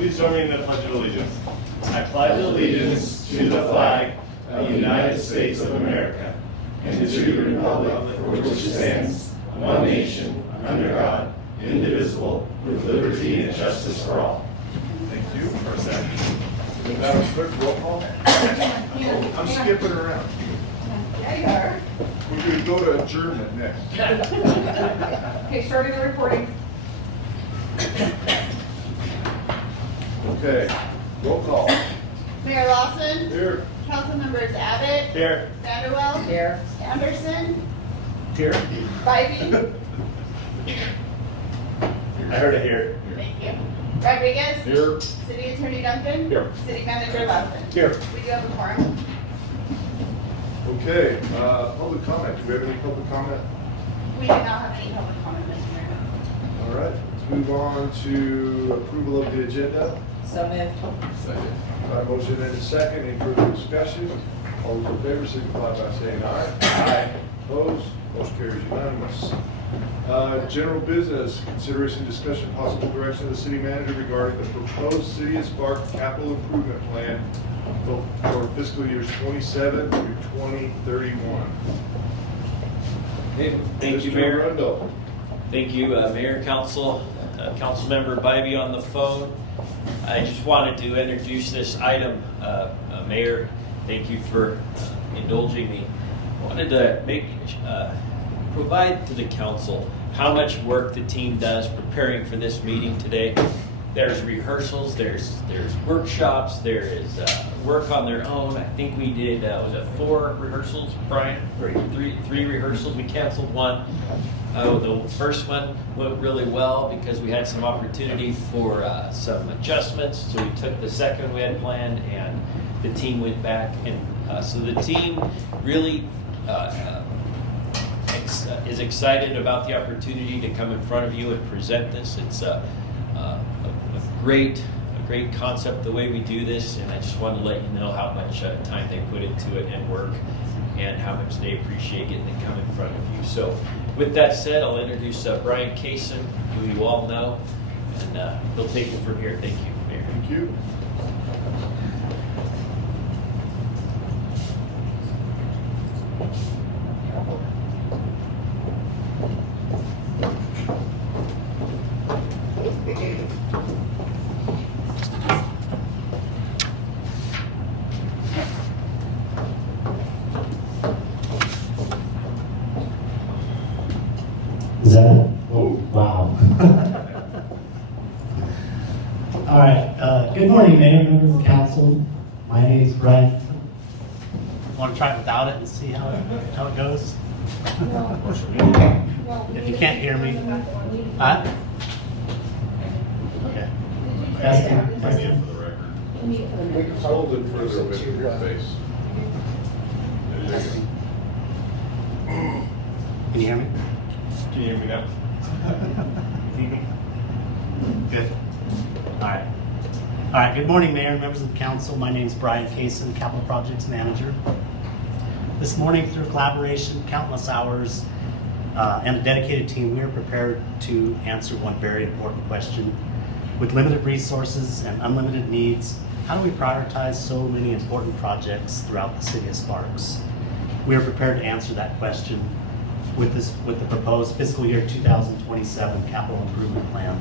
Please join me in the Pledge of Allegiance. I pledge allegiance to the flag of the United States of America and to the republic for which it stands, one nation, under God, indivisible, with liberty and justice for all. Thank you. For a second. Madam Clerk, roll call. I'm skipping around. Yeah, you are. We're going to go to adjournment next. Okay, starting the recording. Okay, roll call. Mayor Lawson. Here. Council members Abbott. Here. Vanderwell. Here. Anderson. Here. Bybee. I heard it here. Thank you. Rodriguez. Here. City Attorney Duncan. Here. City Manager Loudon. Here. We do have a quorum. Okay, public comment. Do we have any public comment? We do not have any public comment, Mr. Mayor. All right, let's move on to approval of the agenda. So moved. Second. Motion and a second. Any further discussion? All those in favor signify by saying aye. Aye. Opposed? Motion carries unanimous. General business, consideration, discussion, possible direction of the city manager regarding the proposed City of Spark capital improvement plan for fiscal years 27 through 2031. Thank you, Mr. Mayor. Rundle. Thank you, Mayor and Council. Councilmember Bybee on the phone. I just wanted to introduce this item. Mayor, thank you for indulging me. I wanted to provide to the council how much work the team does preparing for this meeting today. There's rehearsals, there's workshops, there is work on their own. I think we did, was it 4 rehearsals, Brian? Three rehearsals. We canceled one. The first one went really well because we had some opportunity for some adjustments. So we took the second we had planned and the team went back. And so the team really is excited about the opportunity to come in front of you and present this. It's a great concept the way we do this, and I just wanted to let you know how much time they put into it and work, and how much they appreciate getting to come in front of you. So with that said, I'll introduce Brian Kaysen, who you all know, and he'll take it from here. Thank you, Mayor. Thank you. Is that? Oh, wow. All right. Good morning, Mayor, members of council. My name is Brian. Want to try it without it and see how it goes? If you can't hear me, huh? Okay. Testing. For the record. We can hold it further with your face. Can you hear me? Can you hear me now? Good. All right. All right. Good morning, Mayor and members of the council. My name is Brian Kaysen, Capital Projects Manager. This morning, through collaboration, countless hours, and a dedicated team, we are prepared to answer one very important question. With limited resources and unlimited needs, how do we prioritize so many important projects throughout the city of Sparks? We are prepared to answer that question with the proposed fiscal year 2027 capital improvement plan.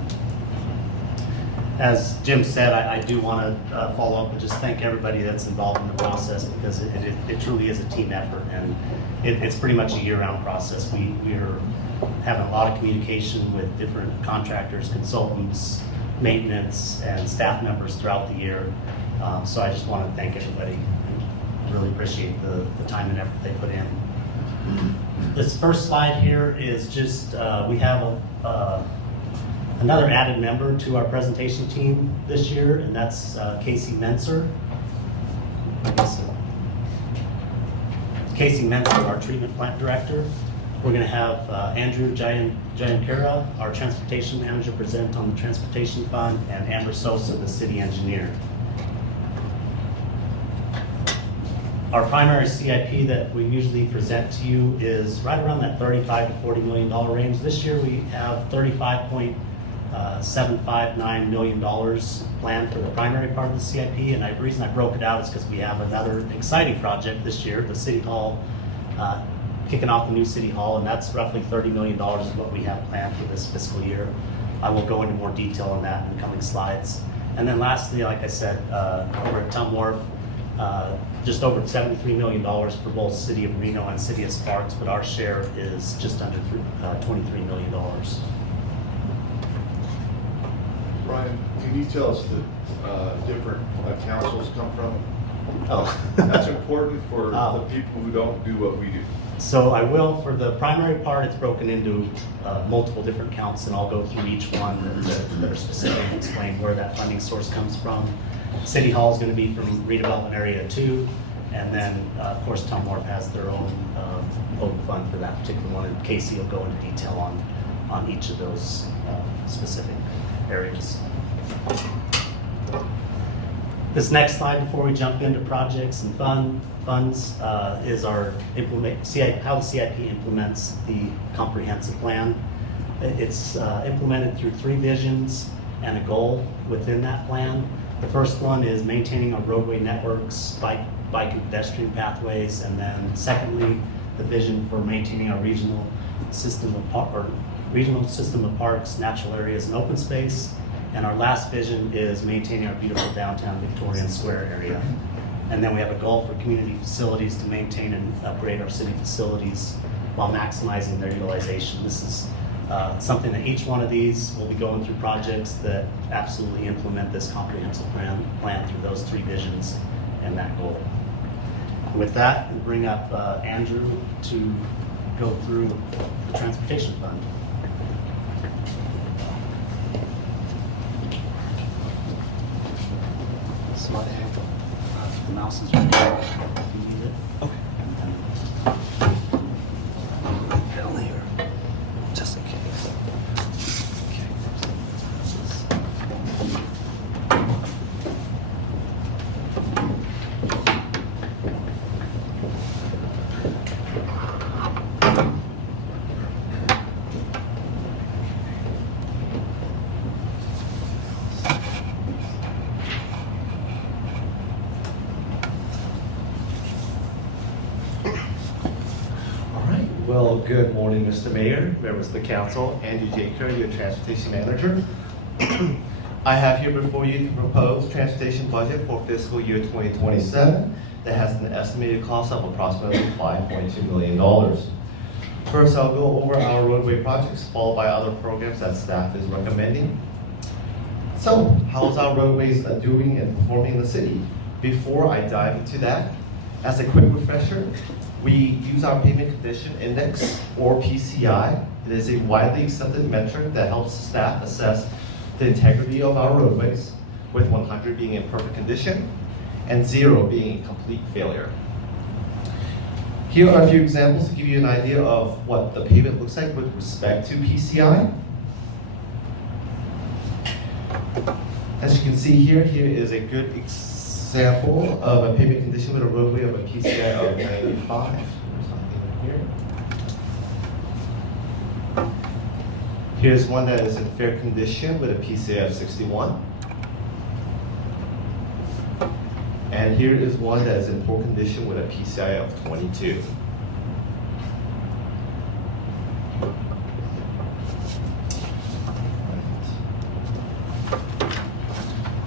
As Jim said, I do want to follow up and just thank everybody that's involved in the process, because it truly is a team effort, and it's pretty much a year-round process. We are having a lot of communication with different contractors, consultants, maintenance, and staff members throughout the year. So I just want to thank everybody and really appreciate the time and effort they put in. This first slide here is just, we have another added member to our presentation team this year, and that's Casey Menser. Casey Menser, our treatment plant director. We're going to have Andrew Jayankara, our transportation manager, present on the transportation fund, and Amber Sosa, the city engineer. Our primary CIP that we usually present to you is right around that $35 to $40 million range. This year we have $35.2 $759 million planned for the primary part of the CIP, and the reason I broke it out is because we have another exciting project this year, the City Hall, kicking off the new City Hall, and that's roughly $30 million is what we have planned for this fiscal year. I will go into more detail on that in the coming slides. And then lastly, like I said, over at Tom Wharf, just over $73 million for both City of Reno and City of Sparks, but our share is just under $23 million. Brian, can you tell us the different councils come from? Oh. That's important for Oh. the people who don't do what we do. So I will, for the primary part, it's broken into multiple different counts, and I'll go through each one that are specific and explain where that funding source comes from. City Hall is going to be from redevelopment area 2, and then of course Tom Wharf has their own fund for that particular one, and Casey will go into detail on each of those specific areas. This next slide before we jump into projects and funds is our how the CIP implements the comprehensive plan. It's implemented through 3 visions and a goal within that plan. The first one is maintaining our roadway networks, bike and pedestrian pathways, and then secondly, the vision for maintaining our regional system of parks, natural areas, and open space. And our last vision is maintaining our beautiful downtown Victorian Square area. And then we have a goal for community facilities to maintain and upgrade our city facilities while maximizing their utilization. This is something that each one of these will be going through projects that absolutely implement this comprehensive plan through those 3 visions and that goal. With that, we'll bring up Andrew to go through the transportation fund. The mouse is right there if you need it. Okay. Down here, just in case. Well, good morning, Mr. Mayor, members of the council, Andy J. Curry, your transportation manager. I have here before you the proposed transportation budget for fiscal year 2027 that has an estimated cost of approximately $5.2 million. First, I'll go over our roadway projects, followed by other programs that staff is recommending. So, how's our roadways doing and performing in the city? Before I dive into that, as a quick refresher, we use our pavement condition index, or PCI. It is a widely accepted metric that helps staff assess the integrity of our roadways, with 100 being in perfect condition and 0 being a complete failure. Here are a few examples to give you an idea of what the pavement looks like with respect to PCI. As you can see here is a good example of a pavement condition with a roadway of a PCI of 95. Here. Here's one that is in fair condition with a PCI of 61. And here is one that is in poor condition with a PCI of 22.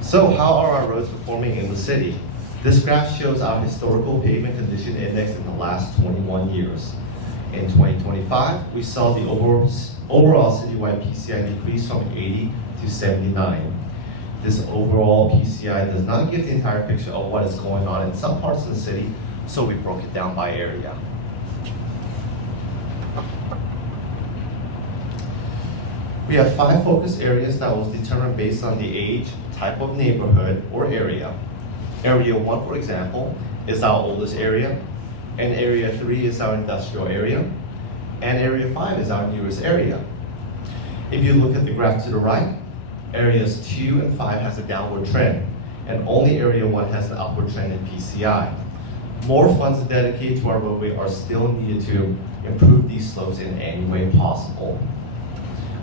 So how are our roads performing in the city? This graph shows our historical pavement condition index in the last 21 years. In 2025, we saw the overall citywide PCI decrease from 80 to 79. This overall PCI does not give the entire picture of what is going on in some parts of the city, so we broke it down by area. We have 5 focus areas that was determined based on the age, type of neighborhood, or area. Area 1, for example, is our oldest area, and Area 3 is our industrial area, and Area 5 is our newest area. If you look at the graph to the right, Areas 2 and 5 has a downward trend, and only Area 1 has an upward trend in PCI. More funds dedicated to our roadway are still needed to improve these slopes in any way possible.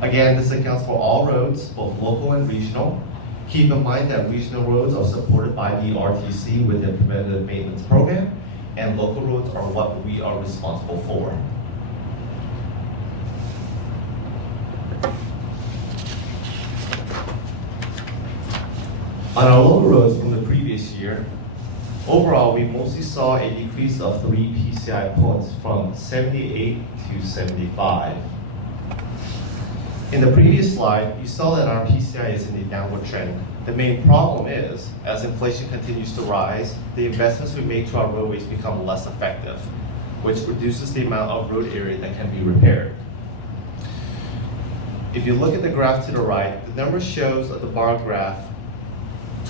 Again, this accounts for all roads, both local and regional. Keep in mind that regional roads are supported by the RTC with their preventative maintenance program, and local roads are what we are responsible for. On our local roads from the previous year, overall, we mostly saw a decrease of 3 PCI points from 78 to 75. In the previous slide, you saw that our PCI is in a downward trend. The main problem is, as inflation continues to rise, the investments we make to our roadways become less effective, which reduces the amount of road area that can be repaired. If you look at the graph to the right, the number shows of the bar graph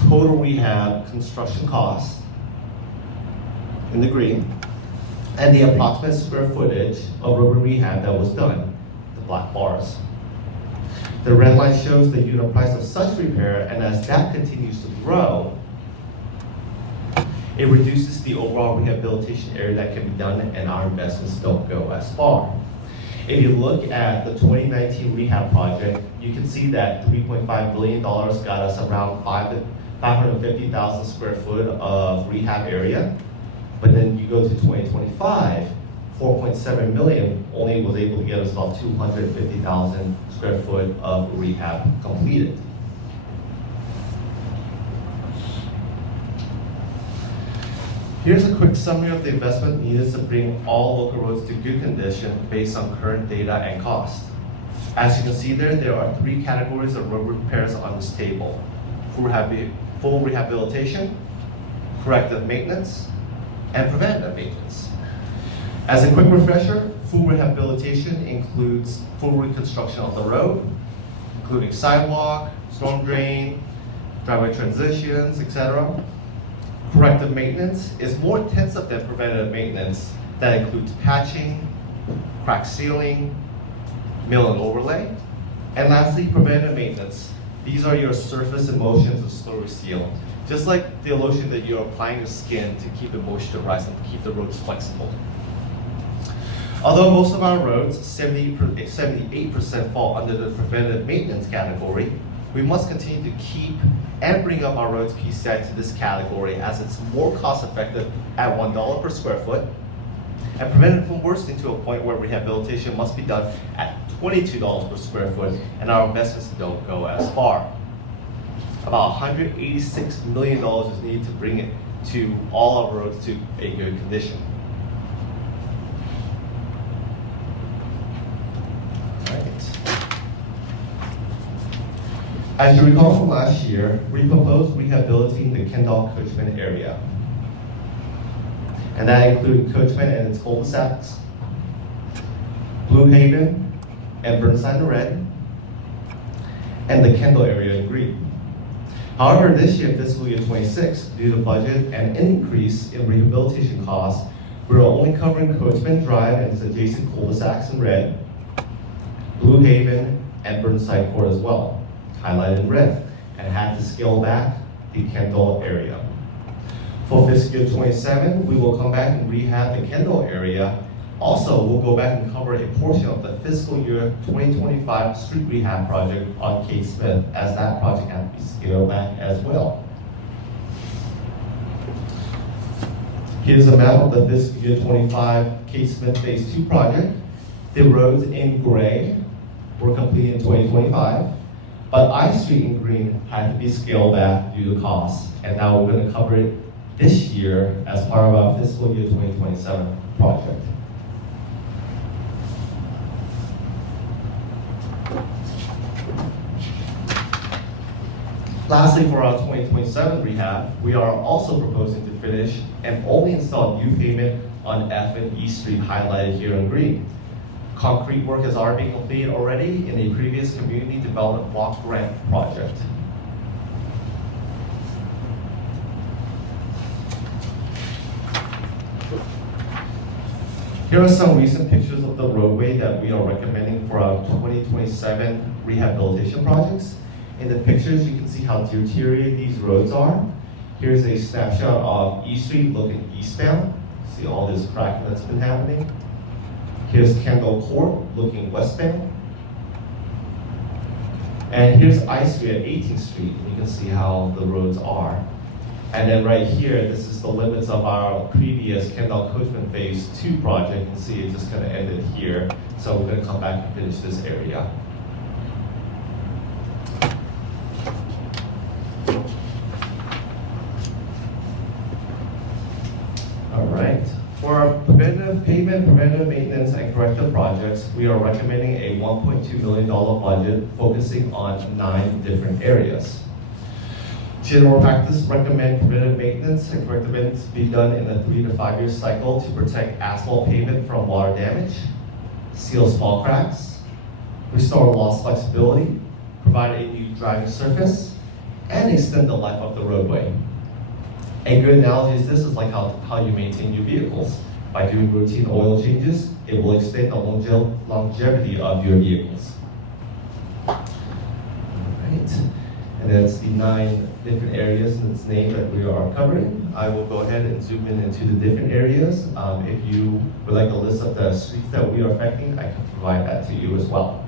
total rehab construction costs in the green, and the approximate square footage of road rehab that was done, the black bars. The red line shows the unit price of such repair, and as that continues to grow, it reduces the overall rehabilitation area that can be done, and our investments don't go as far. If you look at the 2019 rehab project, you can see that $3.5 billion got us around 550,000 square foot of rehab area. But then you go to 2025, 4.7 million only was able to get us about 250,000 square foot of rehab completed. Here's a quick summary of the investment needed to bring all local roads to good condition based on current data and cost. As you can see there are 3 categories of road repairs on this table: full rehabilitation, corrective maintenance, and preventative maintenance. As a quick refresher, full rehabilitation includes full reconstruction of the road, including sidewalk, storm drain, driveway transitions, etc. Corrective maintenance is more intensive than preventative maintenance. That includes patching, crack sealing, mill and overlay. And lastly, preventative maintenance. These are your surface emulsions and slurry seal. Just like the lotion that you're applying to skin to keep it moisturized and keep the roads flexible. Although most of our roads, 78% fall under the preventative maintenance category, we must continue to keep and bring up our roads PCI to this category, as it's more cost effective at $1 per square foot and prevent it from worsening to a point where rehabilitation must be done at $22 per square foot, and our investments don't go as far. About $186 million is needed to bring it to all our roads to a good condition. As you recall from last year, we proposed rehabilitating the Kendall-Coachman area. And that included Coachman and its cul-de-sacs, Blue Haven and Burnside in red, and the Kendall area in green. However, this year, fiscal year 26, due to budget and an increase in rehabilitation costs, we're only covering Coachman Drive and its adjacent cul-de-sacs in red, Blue Haven and Burnside Court as well, highlighted in red, and had to scale back the Kendall area. For fiscal year 27, we will come back and rehab the Kendall area. Also, we'll go back and cover a portion of the fiscal year 2025 street rehab project on Kate Smith, as that project has to be scaled back as well. Here's a map of the fiscal year 25 Kate Smith Phase 2 project. The roads in gray were completed in 2025. But I Street in green had to be scaled back due to costs, and now we're going to cover it this year as part of our fiscal year 2027 project. Lastly, for our 2027 rehab, we are also proposing to finish and only install new pavement on F and E Street, highlighted here in green. Concrete work has already been completed already in a previous community development block grant project. Here are some recent pictures of the roadway that we are recommending for our 2027 rehabilitation projects. In the pictures, you can see how deteriorated these roads are. Here's a snapshot of E Street looking eastbound. See all this cracking that's been happening. Here's Kendall Court looking westbound. And here's I Street at 18th Street. You can see how the roads are. And then right here, this is the limits of our previous Kendall Coachman Phase 2 project. You can see it just kind of ended here. So we're going to come back and finish this area. All right. For preventative pavement, preventative maintenance, and corrective projects, we are recommending a $1.2 million budget focusing on 9 different areas. General practice recommend preventive maintenance and corrective maintenance be done in a 3 to 5 year cycle to protect asphalt pavement from water damage, seal small cracks, restore lost flexibility, provide a new driving surface, and extend the life of the roadway. A good analogy is this is like how you maintain your vehicles. By doing routine oil changes, it will extend the longevity of your vehicles. All right. And that's the 9 different areas in its name that we are covering. I will go ahead and zoom in into the different areas. If you would like a list of the streets that we are affecting, I can provide that to you as well.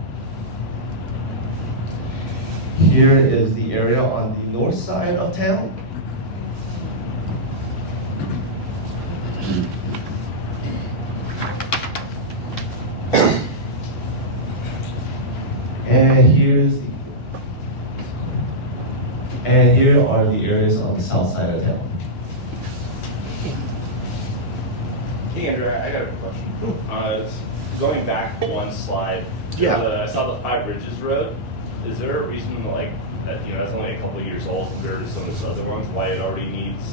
Here is the area on the north side of town. And here are the areas on the south side of town. Hey Andrew, I got a question. Going back one slide, Yeah. I saw the Five Bridges Road. Is there a reason like that? That's only a couple of years old compared to some of those other ones. Why it already needs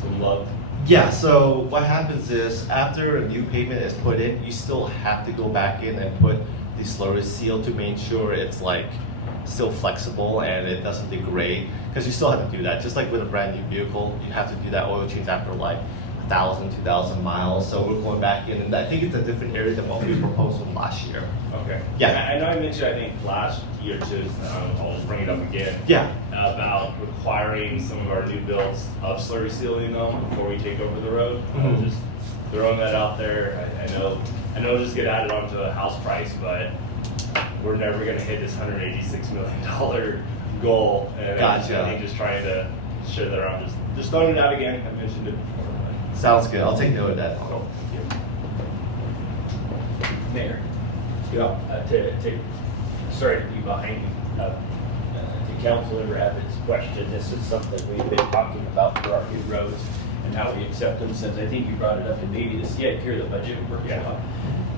some love? Yeah, so what happens is after a new pavement is put in, you still have to go back in and put the slurry seal to make sure it's like still flexible and it doesn't degrade, because you still have to do that. Just like with a brand new vehicle, you have to do that oil change after like 1,000, 2,000 miles. So we're going back in, and I think it's a different area than what we proposed from last year. Okay. Yeah. I know I mentioned, I think last year too, I'll just bring it up again. Yeah. About requiring some of our new builds of slurry sealing them before we take over the road. Mhm. Just throwing that out there. I know it'll just get added onto the house price, but we're never going to hit this $186 million goal. And Gotcha. I think just trying to share that around, just throwing it out again. I mentioned it before. Sounds good. I'll take note of that. So, Mayor, yeah. sorry to be behind you. To Councilmember Abbott's question, this is something we've been talking about for our new roads and how we accept them, since I think you brought it up in maybe the CIP or the budget workshop. Yeah.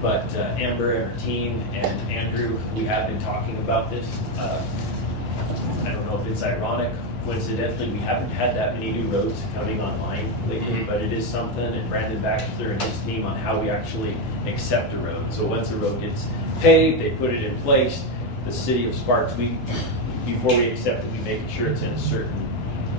But Amber and her team and Andrew, we have been talking about this. I don't know if it's ironic, coincidentally, we haven't had that many new roads coming online lately, but it is something, and Brandon Baxter and his team on how we actually accept a road. So once a road gets paved, they put it in place. The city of Sparks, before we accept it, we make sure it's in a certain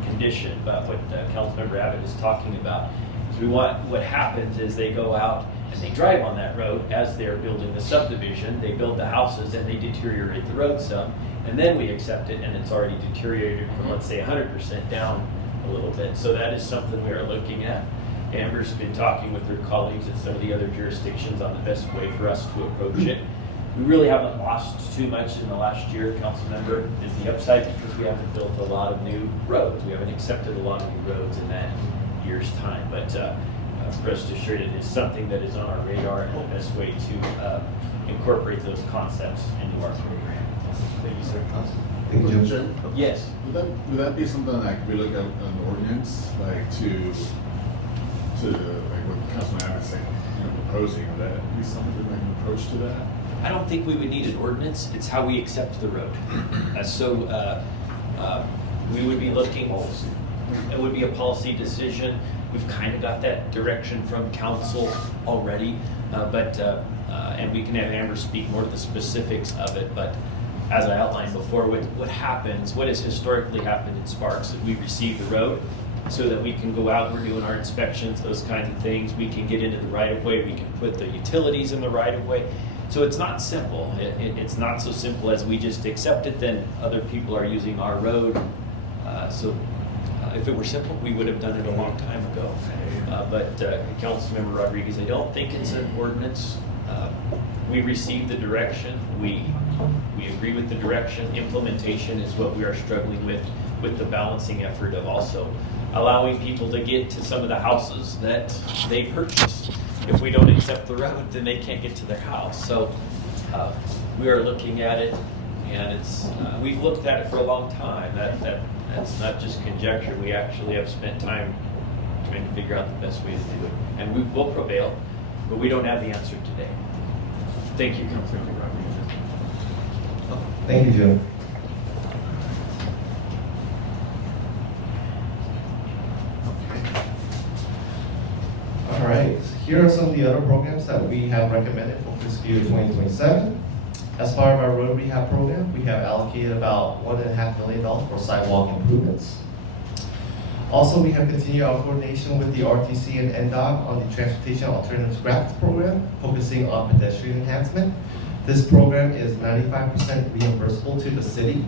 condition. But what Councilmember Abbott is talking about is what happens is they go out and they drive on that road as they're building the subdivision. They build the houses and they deteriorate the road some, and then we accept it and it's already deteriorated from, let's say, 100% down a little bit. So that is something we are looking at. Amber's been talking with her colleagues at some of the other jurisdictions on the best way for us to approach it. We really haven't lost too much in the last year, Councilmember, is the upside, because we haven't built a lot of new roads. We haven't accepted a lot of new roads in that year's time. But rest assured, it is something that is on our radar and the best way to incorporate those concepts into our program. Thank you, sir. Thank you. Chair, Yes. would that be something like we look at an ordinance, like to like what Councilman Abbott's saying, proposing, would that be something like an approach to that? I don't think we would need an ordinance. It's how we accept the road. We would be looking, it would be a policy decision. We've kind of got that direction from council already, and we can have Amber speak more to the specifics of it. But as I outlined before, what has historically happened in Sparks is we receive the road so that we can go out, we're doing our inspections, those kinds of things. We can get into the right of way. We can put the utilities in the right of way. So it's not simple. It's not so simple as we just accept it, then other people are using our road. If it were simple, we would have done it a long time ago. But Councilmember Rodriguez, I don't think it's an ordinance. we received the direction, we agree with the direction. Implementation is what we are struggling with the balancing effort of also allowing people to get to some of the houses that they purchased. If we don't accept the road, then they can't get to their house. So we are looking at it, and it's we've looked at it for a long time. That's not just conjecture. We actually have spent time trying to figure out the best way to do it, and we will prevail, but we don't have the answer today. Thank you, Councilor. Thank you, Jim. All right, here are some of the other programs that we have recommended for fiscal year 2027. As part of our road rehab program, we have allocated about $1.5 million for sidewalk improvements. Also, we have continued our coordination with the RTC and NDOT on the Transportation Alternatives Grants Program, focusing on pedestrian enhancement. This program is 95% reimbursable to the city.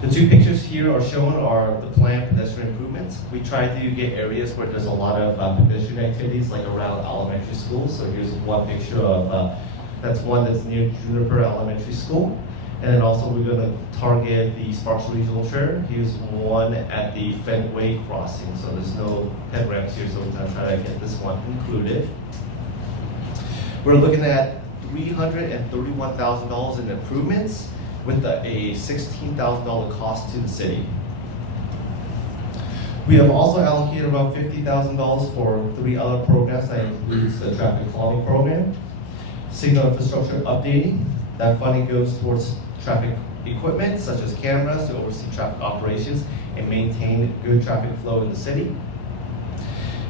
The two pictures here are shown are the planned pedestrian improvements. We try to get areas where there's a lot of pedestrian activities, like around elementary schools. So here's one picture of, that's one that's near Juniper Elementary School. And then also we're gonna target the Sparks Regional Trail. Here's one at the Fenway Crossing. So there's no ped ramps here, so we're gonna try to get this one included. We're looking at $331,000 in improvements with a $16,000 cost to the city. We have also allocated about $50,000 for 3 other programs. That includes the traffic calming program, signal infrastructure updating. That funding goes towards traffic equipment such as cameras to oversee traffic operations and maintain good traffic flow in the city.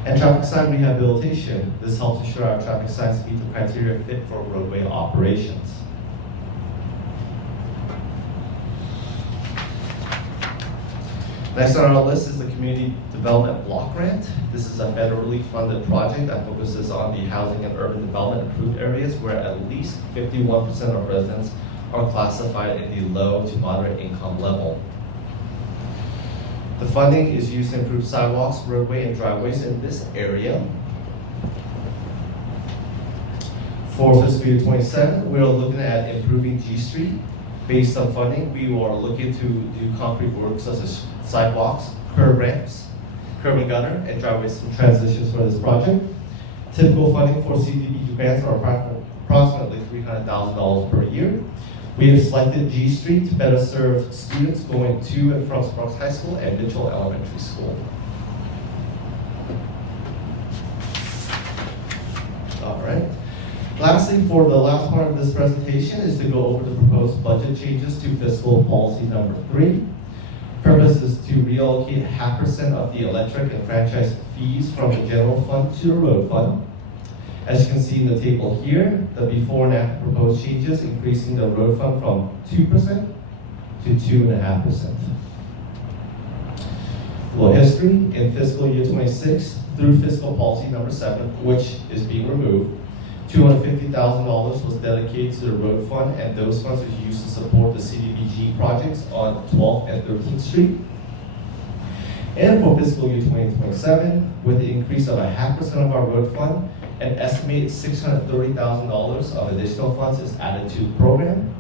And traffic sign rehabilitation. This helps ensure our traffic signs meet the criteria fit for roadway operations. Next on our list is the Community Development Block Grant. This is a federally funded project that focuses on the housing and urban development improved areas where at least 51% of residents are classified in the low to moderate income level. The funding is used to improve sidewalks, roadway, and driveways in this area. For fiscal year 27, we're looking at improving G Street. Based on funding, we are looking to do concrete work such as sidewalks, curb ramps, curb and gutter, and driveways and transitions for this project. Typical funding for CDBG grants are approximately $300,000 per year. We have selected G Street to better serve students going to and from Sparks High School and Mitchell Elementary School. All right. Lastly, for the last part of this presentation is to go over the proposed budget changes to fiscal policy number 3. Purpose is to reallocate 0.5% of the electric and franchise fees from the general fund to the road fund. As you can see in the table here, the before and after proposed changes increasing the road fund from 2% to 2.5%. A little history, in fiscal year 26 through fiscal policy number 7, which is being removed, $250,000 was dedicated to the road fund, and those funds were used to support the CDBG projects on 12th and 13th Street. And for fiscal year 2027, with the increase of 0.5% of our road fund, an estimated $630,000 of additional funds is added to the program.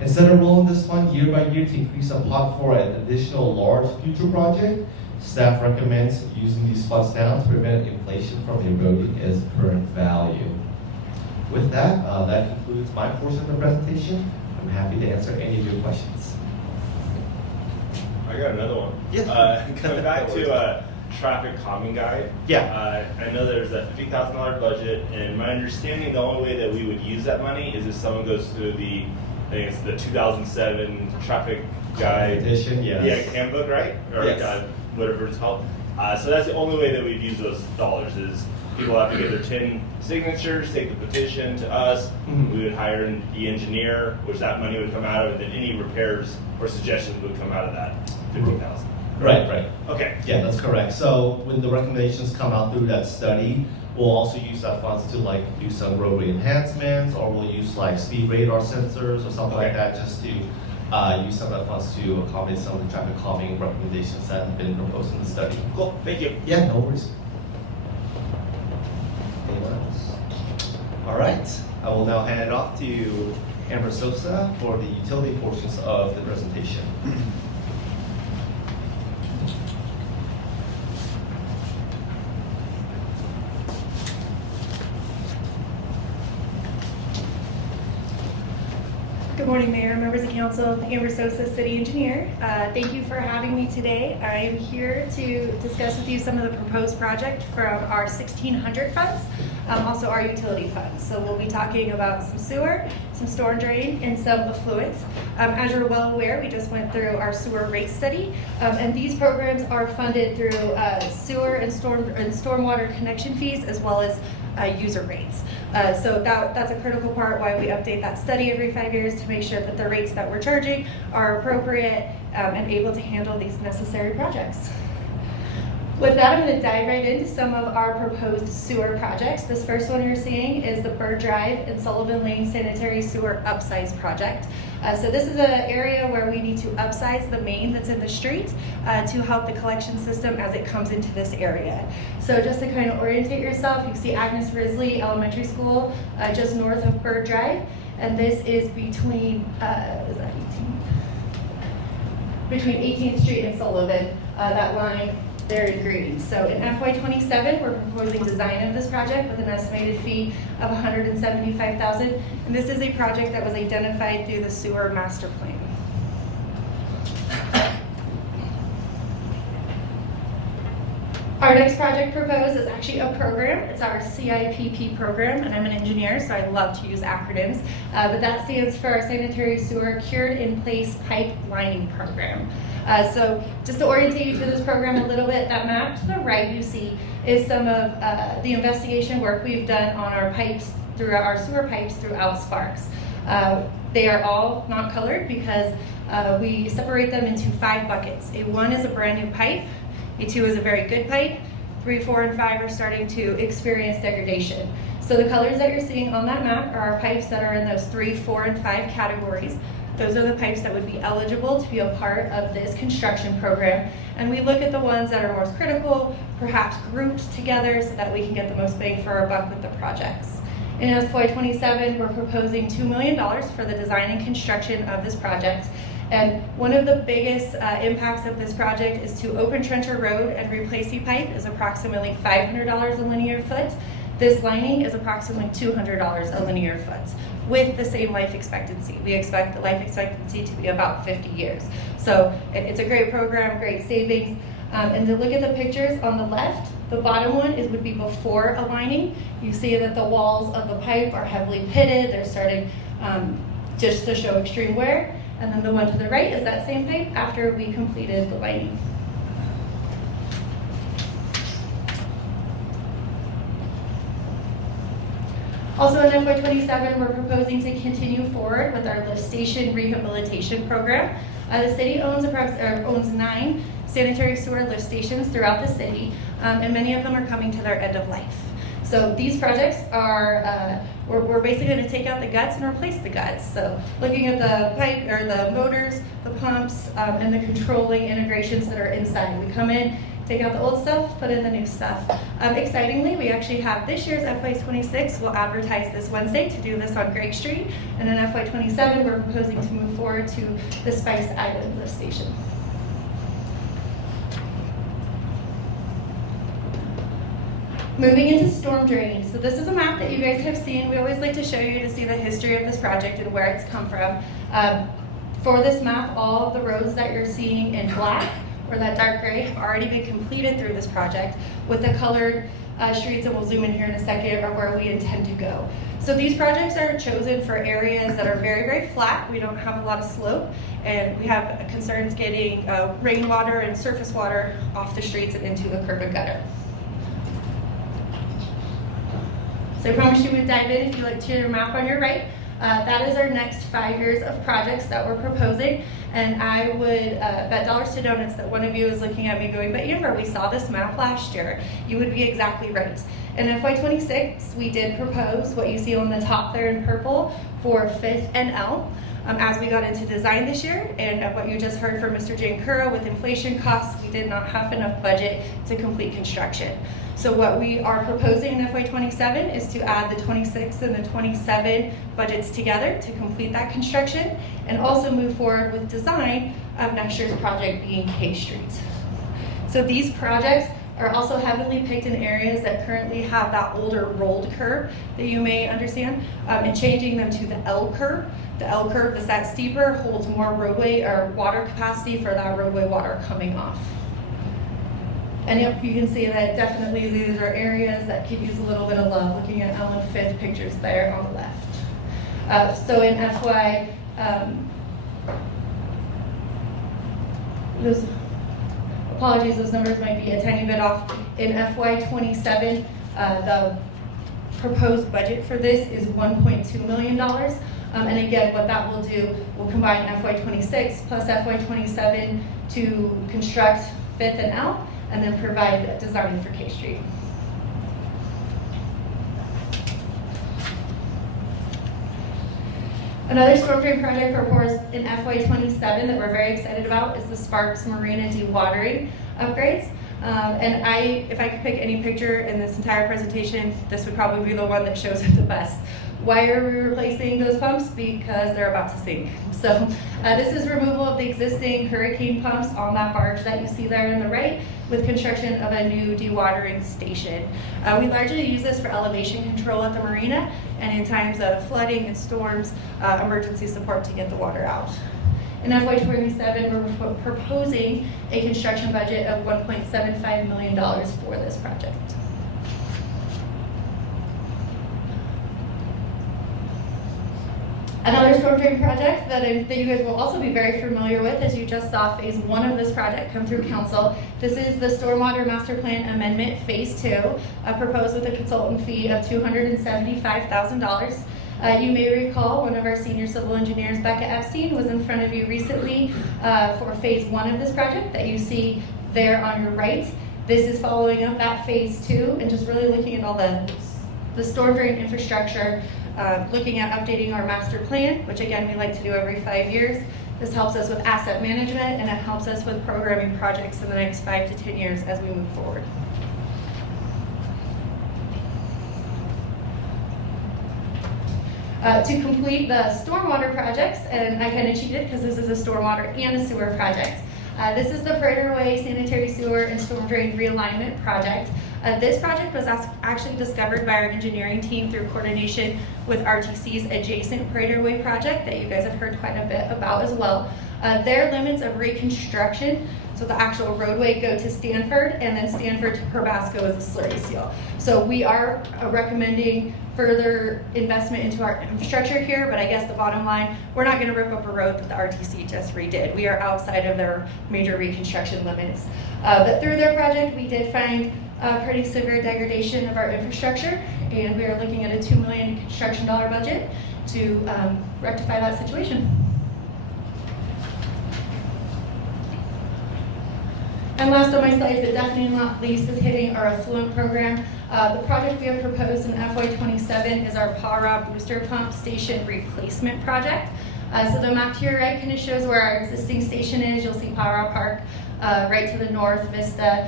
Instead of rolling this fund year by year to increase a pot for an additional large future project, staff recommends using these funds now to prevent inflation from eroding its current value. With that, that concludes my portion of the presentation. I'm happy to answer any of your questions. I got another one. Yeah. Coming back to traffic calming guide. Yeah. I know there's a $50,000 budget, and my understanding the only way that we would use that money is if someone goes through the, I think it's the 2007 traffic guide Edition, yes. Yeah, handbook, right? Or Yes. whatever it's called. So that's the only way that we'd use those dollars is people have to get their 10 signatures, take the petition to us. Mhm. We would hire the engineer, which that money would come out of, and then any repairs or suggestions would come out of that 50,000. Right. Okay. Yeah, that's correct. So when the recommendations come out through that study, we'll also use that funds to like do some roadway enhancements, or we'll use like speed radar sensors or something like that, just to use some of that funds to accommodate some of the traffic calming recommendations that have been proposed in the study. Cool. Thank you. Yeah, no worries. Anyone else? All right, I will now hand it off to Amber Sosa for the utility portions of the presentation. Good morning, Mayor, members of council, Amber Sosa, City Engineer. Thank you for having me today. I am here to discuss with you some of the proposed project from our 1600 funds, also our utility funds. So we'll be talking about some sewer, some storm drain, and some effluents. As you're well aware, we just went through our sewer rate study, and these programs are funded through sewer and stormwater connection fees, as well as user rates. So that's a critical part why we update that study every 5 years to make sure that the rates that we're charging are appropriate and able to handle these necessary projects. With that, I'm going to dive right into some of our proposed sewer projects. This first one you're seeing is the Bird Drive and Sullivan Lane Sanitary Sewer Upsize Project. So this is an area where we need to upsize the main that's in the street to help the collection system as it comes into this area. So just to kind of orientate yourself, you see Agnes Risley Elementary School just north of Bird Drive, and this is between, is that 18th? Between 18th Street and Sullivan, that line there in green. So in FY27, we're proposing design of this project with an estimated fee of $175,000, and this is a project that was identified through the sewer master plan. Our next project proposed is actually a program. It's our CIP program, and I'm an engineer, so I love to use acronyms. But that stands for our Sanitary Sewer Cured in Place Pipe Lining Program. So just to orientate you to this program a little bit, that map to the right you see is some of the investigation work we've done on our pipes, throughout our sewer pipes throughout Sparks. They are all not colored because we separate them into 5 buckets. A1 is a brand new pipe. A2 is a very good pipe. 3, 4, and 5 are starting to experience degradation. So the colors that you're seeing on that map are our pipes that are in those 3, 4, and 5 categories. Those are the pipes that would be eligible to be a part of this construction program. And we look at the ones that are most critical, perhaps grouped together so that we can get the most bang for our buck with the projects. In FY27, we're proposing $2 million for the design and construction of this project. And one of the biggest impacts of this project is to open trencher road and replace the pipe is approximately $500 a linear foot. This lining is approximately $200 a linear foot with the same life expectancy. We expect the life expectancy to be about 50 years. So it's a great program, great savings. And to look at the pictures on the left, the bottom one would be before a lining. You see that the walls of the pipe are heavily pitted. They're starting just to show extreme wear. And then the one to the right is that same pipe after we completed the lining. Also in FY27, we're proposing to continue forward with our lift station rehabilitation program. The city owns 9 sanitary sewer lift stations throughout the city, and many of them are coming to their end of life. So these projects are, we're basically going to take out the guts and replace the guts. So looking at the pipe or the motors, the pumps, and the controlling integrations that are inside. We come in, take out the old stuff, put in the new stuff. Excitingly, we actually have this year's FY26. We'll advertise this Wednesday to do this on Greg Street. And in FY27, we're proposing to move forward to the Spice Island lift station. Moving into storm drain. So this is a map that you guys have seen. We always like to show you to see the history of this project and where it's come from. For this map, all of the roads that you're seeing in black or that dark gray have already been completed through this project, with the colored streets, and we'll zoom in here in a second, are where we intend to go. So these projects are chosen for areas that are very, very flat. We don't have a lot of slope, and we have concerns getting rainwater and surface water off the streets and into the curb and gutter. So I promise you would dive in if you look to your map on your right. That is our next 5 years of projects that we're proposing. And I would bet dollars to donuts that one of you is looking at me going, but Amber, we saw this map last year. You would be exactly right. In FY26, we did propose what you see on the top there in purple for 5th and L. As we got into design this year, and what you just heard from Mr. Jankura with inflation costs, we did not have enough budget to complete construction. So what we are proposing in FY27 is to add the 26 and the 27 budgets together to complete that construction, and also move forward with design of next year's project being K Street. So these projects are also heavily picked in areas that currently have that older rolled curb that you may understand, and changing them to the L curb. The L curb is that steeper, holds more roadway or water capacity for that roadway water coming off. And yep, you can see that definitely these are areas that could use a little bit of love, looking at Ellen Fifth pictures there on the left. So in FY, apologies, those numbers might be a tiny bit off. In FY27, the proposed budget for this is $1.2 million. And again, what that will do, we'll combine FY26 plus FY27 to construct Fifth and L, and then provide design for K Street. Another storm drain project proposed in FY27 that we're very excited about is the Sparks Marina dewatering upgrades. And if I could pick any picture in this entire presentation, this would probably be the one that shows it the best. Why are we replacing those pumps? Because they're about to sink. So this is removal of the existing hurricane pumps on that barge that you see there on the right, with construction of a new dewatering station. We largely use this for elevation control at the marina, and in times of flooding and storms, emergency support to get the water out. In FY27, we're proposing a construction budget of $1.75 million for this project. Another storm drain project that you guys will also be very familiar with, as you just saw phase 1 of this project come through council. This is the Stormwater Master Plan Amendment Phase 2, proposed with a consultant fee of $275,000. You may recall one of our senior civil engineers, Becca Epstein, was in front of you recently for phase 1 of this project that you see there on your right. This is following up that phase 2 and just really looking at all the storm drain infrastructure, looking at updating our master plan, which again we like to do every 5 years. This helps us with asset management, and it helps us with programming projects in the next 5 to 10 years as we move forward. To complete the stormwater projects, and I kind of cheated because this is a stormwater and a sewer project. This is the Prater Way Sanitary Sewer and Storm Drain Realignment Project. This project was actually discovered by our engineering team through coordination with RTC's adjacent Prater Way project that you guys have heard quite a bit about as well. Their limits of reconstruction, so the actual roadway, go to Stanford, and then Stanford to Probasco is a slurry seal. So we are recommending further investment into our infrastructure here, but I guess the bottom line, we're not going to rip up a road that the RTC just redid. We are outside of their major reconstruction limits. But through their project, we did find pretty severe degradation of our infrastructure, and we are looking at a $2 million construction budget to rectify that situation. And last on my slide, but definitely not least, is hitting our affluent program. The project we have proposed in FY27 is our Para Booster Pump Station Replacement Project. So the map to your right kind of shows where our existing station is. You'll see Para Park right to the north, Vista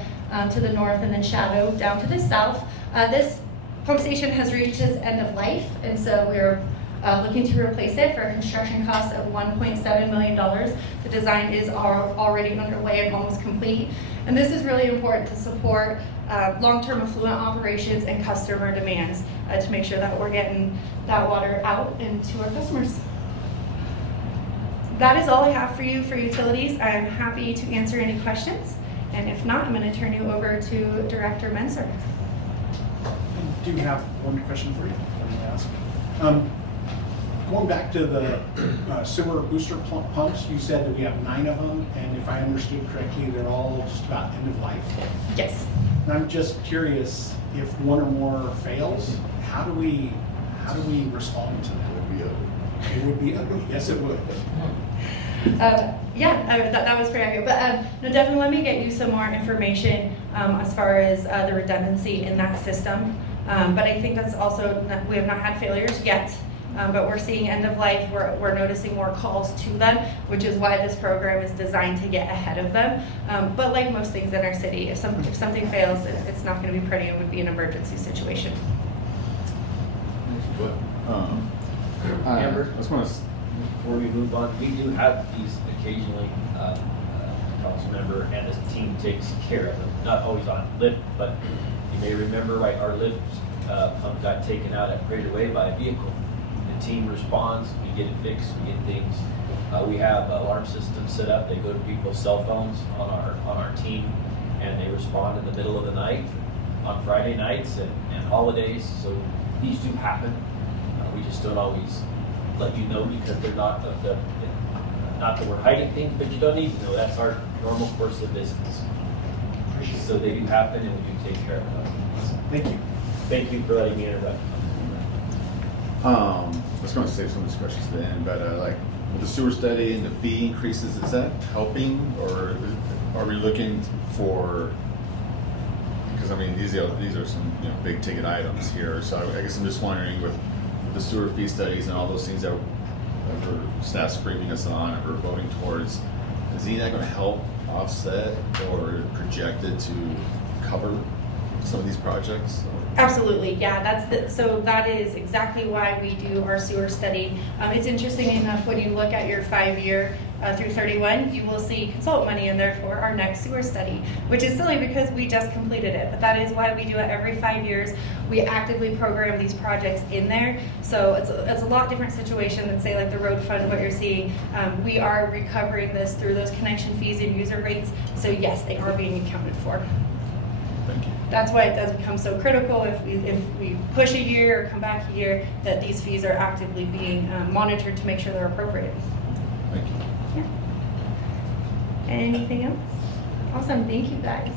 to the north, and then Shadow down to the south. This pump station has reached its end of life, and so we're looking to replace it for a construction cost of $1.7 million. The design is already underway and almost complete. And this is really important to support long-term affluent operations and customer demands to make sure that we're getting that water out and to our customers. That is all I have for you for utilities. I'm happy to answer any questions. And if not, I'm going to turn you over to Director Menser. I do have one question for you. Let me ask. Going back to the sewer booster pumps, you said that we have 9 of them, and if I understood correctly, they're all just about end of life. Yes. And I'm just curious, if one or more fails, how do we respond to that? It would be ugly. Yes, it would. Yeah, that was pretty accurate. But no, definitely let me get you some more information as far as the redundancy in that system. But I think that's also, we have not had failures yet. but we're seeing end of life, we're noticing more calls to them, which is why this program is designed to get ahead of them. But like most things in our city, if something fails, it's not going to be pretty. It would be an emergency situation. Amber? I just want to, Before we move on, we do have these occasionally, council member and his team takes care of them, not always on lift, but you may remember, right, our lift pump got taken out at Crater Way by a vehicle. The team responds, we get it fixed, we get things. We have alarm systems set up, they go to people's cell phones on our team, and they respond in the middle of the night, on Friday nights and holidays, so these do happen. We just don't always let you know because they're not not that we're hiding things, but you don't need to know. That's our normal course of business. So they do happen, and we do take care of them. Thank you. Thank you for letting me interrupt. I was going to save some of these questions to the end, but like with the sewer study and the fee increases, is that helping, or are we looking for? Because I mean, these are some big ticket items here. So I guess I'm just wondering with the sewer fee studies and all those things that we're staff's briefing us on and we're voting towards, is any of that going to help offset or projected to cover some of these projects? Absolutely, yeah. So that is exactly why we do our sewer study. It's interesting enough, when you look at your 5-year through 31, you will see consultant money in there for our next sewer study, which is silly because we just completed it. But that is why we do it every 5 years. We actively program these projects in there. So it's a lot different situation than, say, like the road fund, what you're seeing. We are recovering this through those connection fees and user rates. So yes, they are being accounted for. Thank you. That's why it does become so critical if we push a year or come back a year, that these fees are actively being monitored to make sure they're appropriate. Thank you. Yeah. Anything else? Awesome, thank you guys.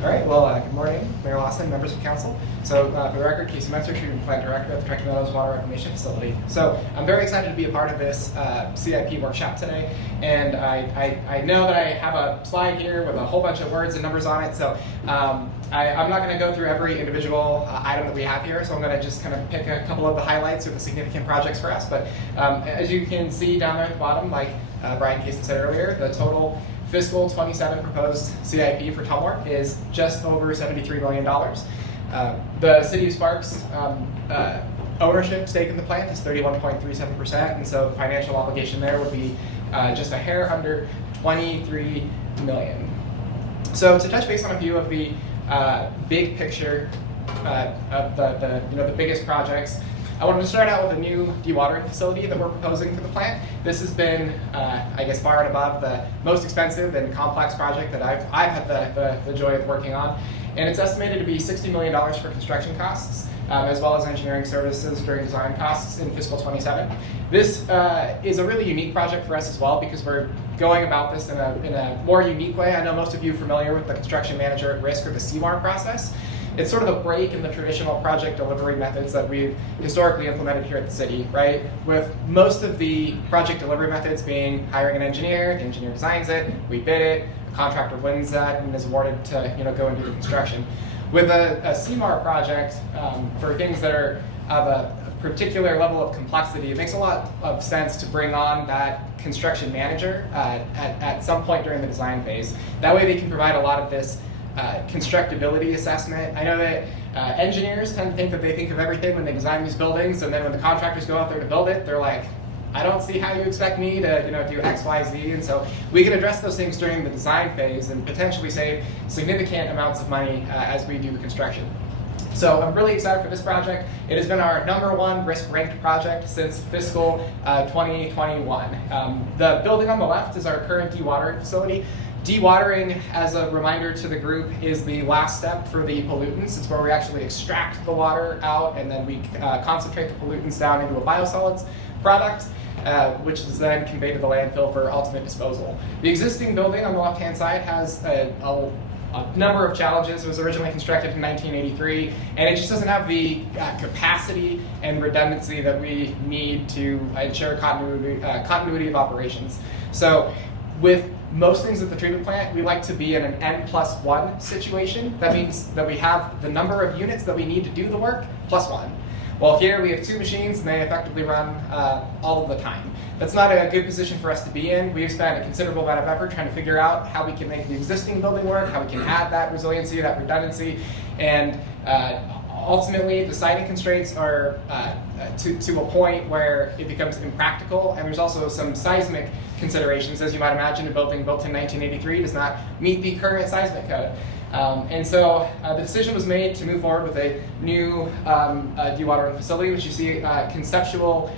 All right, well, good morning, Mayor Lawson, members of council. So for the record, Casey Menser, Treatment Plant Director at the Trenton Meadows Water Reclamation Facility. So I'm very excited to be a part of this CIP workshop today. And I know that I have a slide here with a whole bunch of words and numbers on it. So I'm not going to go through every individual item that we have here. So I'm going to just kind of pick a couple of the highlights of the significant projects for us. But as you can see down there at the bottom, like Brian Casey said earlier, the total fiscal 27 proposed CIP for Tumwater is just over $73 million. The City of Sparks ownership stake in the plant is 31.37%, and so the financial obligation there would be just a hair under $23 million. So to touch base on a few of the big picture of the biggest projects, I wanted to start out with a new dewatering facility that we're proposing for the plant. This has been, I guess, far and above the most expensive and complex project that I've had the joy of working on. And it's estimated to be $60 million for construction costs, as well as engineering services during design costs in fiscal 27. This is a really unique project for us as well because we're going about this in a more unique way. I know most of you are familiar with the construction manager at risk or the CMAR process. It's sort of a break in the traditional project delivery methods that we've historically implemented here at the city, right? With most of the project delivery methods being hiring an engineer, the engineer designs it, we bid it, the contractor wins that and is awarded to go and do the construction. With a CMAR project, for things that are of a particular level of complexity, it makes a lot of sense to bring on that construction manager at some point during the design phase. That way they can provide a lot of this constructability assessment. I know that engineers tend to think that they think of everything when they design these buildings, and then when the contractors go out there to build it, they're like, I don't see how you expect me to do X, Y, Z. And so we can address those things during the design phase and potentially save significant amounts of money as we do the construction. So I'm really excited for this project. It has been our #1 risk-ranked project since fiscal 2021. The building on the left is our current dewatering facility. Dewatering, as a reminder to the group, is the last step for the pollutants. It's where we actually extract the water out and then we concentrate the pollutants down into a biosolids product, which is then conveyed to the landfill for ultimate disposal. The existing building on the left-hand side has a number of challenges. It was originally constructed in 1983, and it just doesn't have the capacity and redundancy that we need to ensure continuity of operations. So with most things at the treatment plant, we like to be in an N+1 situation. That means that we have the number of units that we need to do the work plus 1. Well, here we have 2 machines and they effectively run all of the time. That's not a good position for us to be in. We've spent a considerable amount of effort trying to figure out how we can make the existing building work, how we can add that resiliency, that redundancy, and ultimately the siting constraints are to a point where it becomes impractical, and there's also some seismic considerations. As you might imagine, a building built in 1983 does not meet the current seismic code. And so the decision was made to move forward with a new dewatering facility, which you see conceptual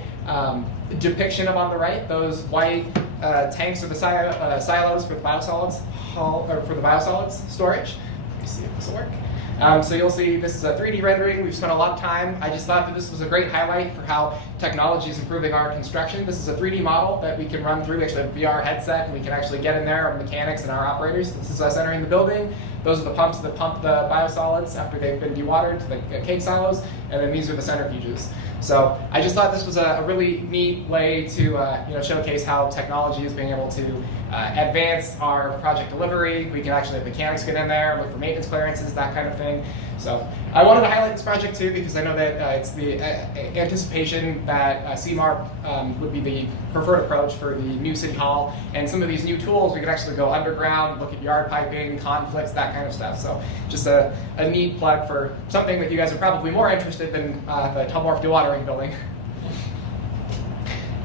depiction of on the right. Those white tanks are the silos for the biosolids storage. Let me see if this will work. So you'll see this is a 3D rendering. We've spent a lot of time. I just thought that this was a great highlight for how technology is improving our construction. This is a 3D model that we can run through. We actually have a VR headset, and we can actually get in there, our mechanics and our operators. This is us entering the building. Those are the pumps that pump the biosolids after they've been dewatered to the cake silos, and then these are the centrifuges. So I just thought this was a really neat way to showcase how technology is being able to advance our project delivery. We can actually have mechanics get in there, look for maintenance clearances, that kind of thing. So I wanted to highlight this project too because I know that it's the anticipation that CMAR would be the preferred approach for the new City Hall. And some of these new tools, we could actually go underground, look at yard piping, conflicts, that kind of stuff. So just a neat plug for something that you guys are probably more interested than the Tumorf dewatering building.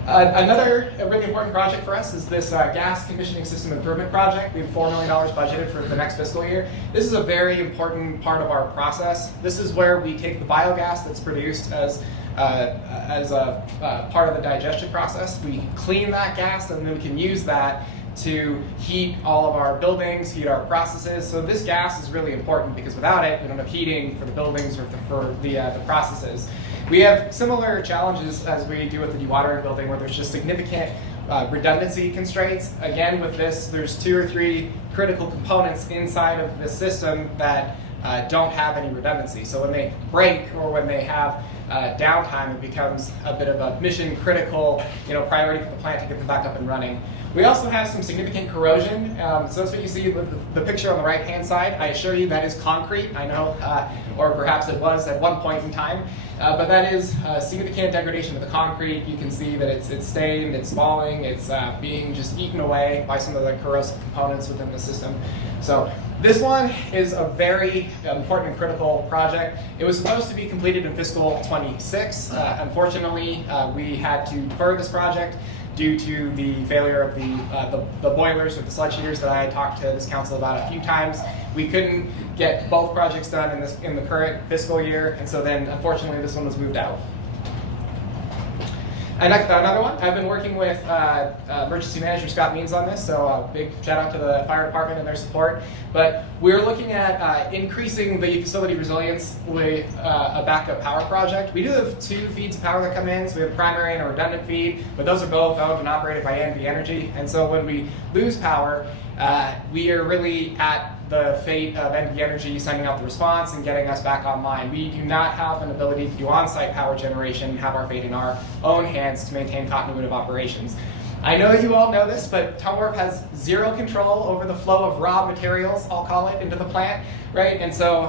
Another really important project for us is this gas conditioning system improvement project. We have $4 million budgeted for the next fiscal year. This is a very important part of our process. This is where we take the biogas that's produced as a part of the digestion process. We clean that gas and then we can use that to heat all of our buildings, heat our processes. So this gas is really important because without it, we don't have heating for the buildings or for the processes. We have similar challenges as we do with the dewatering building where there's just significant redundancy constraints. Again, with this, there's 2 or 3 critical components inside of the system that don't have any redundancy. So when they break or when they have downtime, it becomes a bit of a mission critical priority for the plant to get them back up and running. We also have some significant corrosion. So that's what you see with the picture on the right-hand side. I assure you that is concrete, I know, or perhaps it was at one point in time. But that is significant degradation of the concrete. You can see that it's stained, it's falling, it's being just eaten away by some of the corrosive components within the system. So this one is a very important and critical project. It was supposed to be completed in fiscal 26. Unfortunately, we had to defer this project due to the failure of the boilers or the sludge heaters that I had talked to this council about a few times. We couldn't get both projects done in the current fiscal year, and so then unfortunately this one was moved out. And another one, I've been working with emergency manager Scott Means on this, so a big shout out to the fire department and their support. But we're looking at increasing the facility resilience with a backup power project. We do have 2 feeds of power that come in, so we have a primary and a redundant feed, but those are both owned and operated by NV Energy. And so when we lose power, we are really at the fate of NV Energy sending out the response and getting us back online. We do not have an ability to do on-site power generation and have our fate in our own hands to maintain continuity of operations. I know you all know this, but Tumorf has 0 control over the flow of raw materials, I'll call it, into the plant, right? And so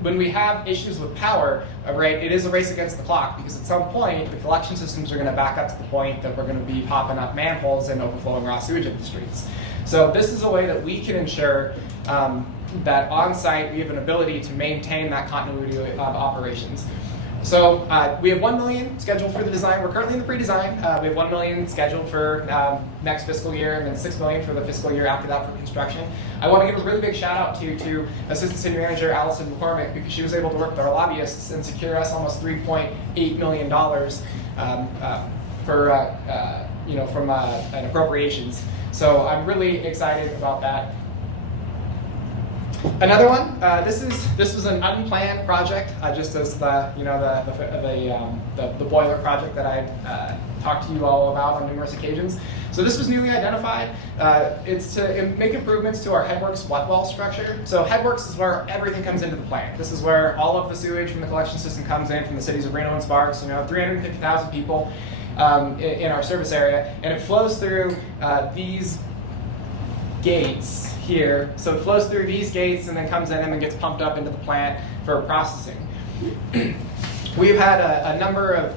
when we have issues with power, right, it is a race against the clock because at some point the collection systems are going to back up to the point that we're going to be popping up manholes and overflowing raw sewage into the streets. So this is a way that we can ensure that on-site we have an ability to maintain that continuity of operations. So we have $1 million scheduled for the design. We're currently in the pre-design. We have $1 million scheduled for next fiscal year, and then $6 million for the fiscal year after that for construction. I want to give a really big shout out to Assistant City Manager Allison McCormick because she was able to work with our lobbyists and secure us almost $3.8 million from an appropriations. So I'm really excited about that. Another one. This was an unplanned project, just as the boiler project that I talked to you all about on numerous occasions. So this was newly identified. It's to make improvements to our headworks wet well structure. So headworks is where everything comes into the plant. This is where all of the sewage from the collection system comes in from the cities of Reno and Sparks. 350,000 people in our service area, and it flows through these gates here. So it flows through these gates and then comes in and then gets pumped up into the plant for processing. We've had a number of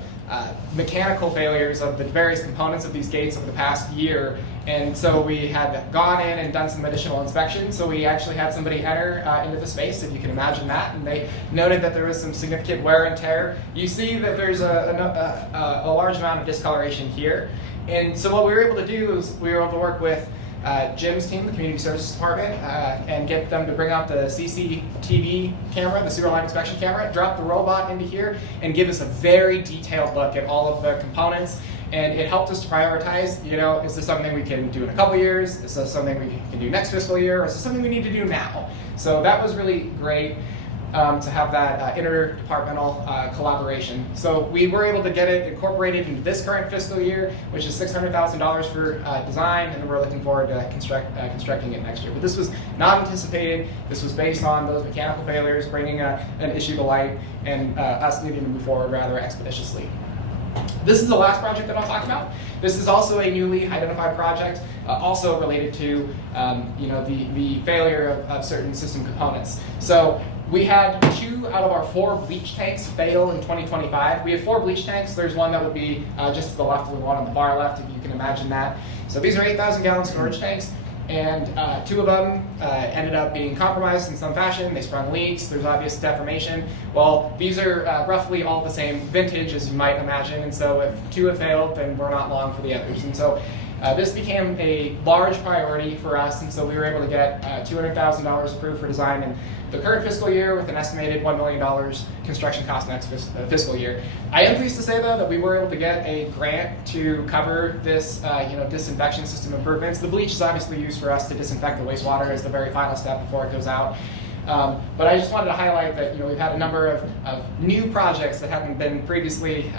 mechanical failures of the various components of these gates over the past year, and so we had gone in and done some additional inspections. So we actually had somebody enter into the space, if you can imagine that, and they noted that there was some significant wear and tear. You see that there's a large amount of discoloration here, and so what we were able to do is we were able to work with Jim's team, the Community Services Department, and get them to bring out the CCTV camera, the sewer line inspection camera, drop the robot into here, and give us a very detailed look at all of the components. And it helped us to prioritize, you know, is this something we can do in a couple years? Is this something we can do next fiscal year? Or is this something we need to do now? So that was really great. To have that interdepartmental collaboration. So we were able to get it incorporated into this current fiscal year, which is $600,000 for design, and then we're looking forward to constructing it next year. But this was not anticipated. This was based on those mechanical failures, bringing an issue to light, and us needing to move forward rather expeditiously. This is the last project that I'll talk about. This is also a newly identified project, also related to the failure of certain system components. So we had 2 out of our 4 bleach tanks fail in 2025. We have 4 bleach tanks. There's one that would be just to the left of the one on the far left, if you can imagine that. So these are 8,000 gallon storage tanks, and 2 of them ended up being compromised in some fashion. They sprung leaks. There's obvious deformation. Well, these are roughly all the same vintage as you might imagine, and so if 2 have failed, then we're not long for the others. And so this became a large priority for us, and so we were able to get $200,000 approved for design in the current fiscal year with an estimated $1 million construction cost next fiscal year. I am pleased to say, though, that we were able to get a grant to cover this disinfection system improvements. The bleach is obviously used for us to disinfect the wastewater as the very final step before it goes out. But I just wanted to highlight that we've had a number of new projects that haven't been previously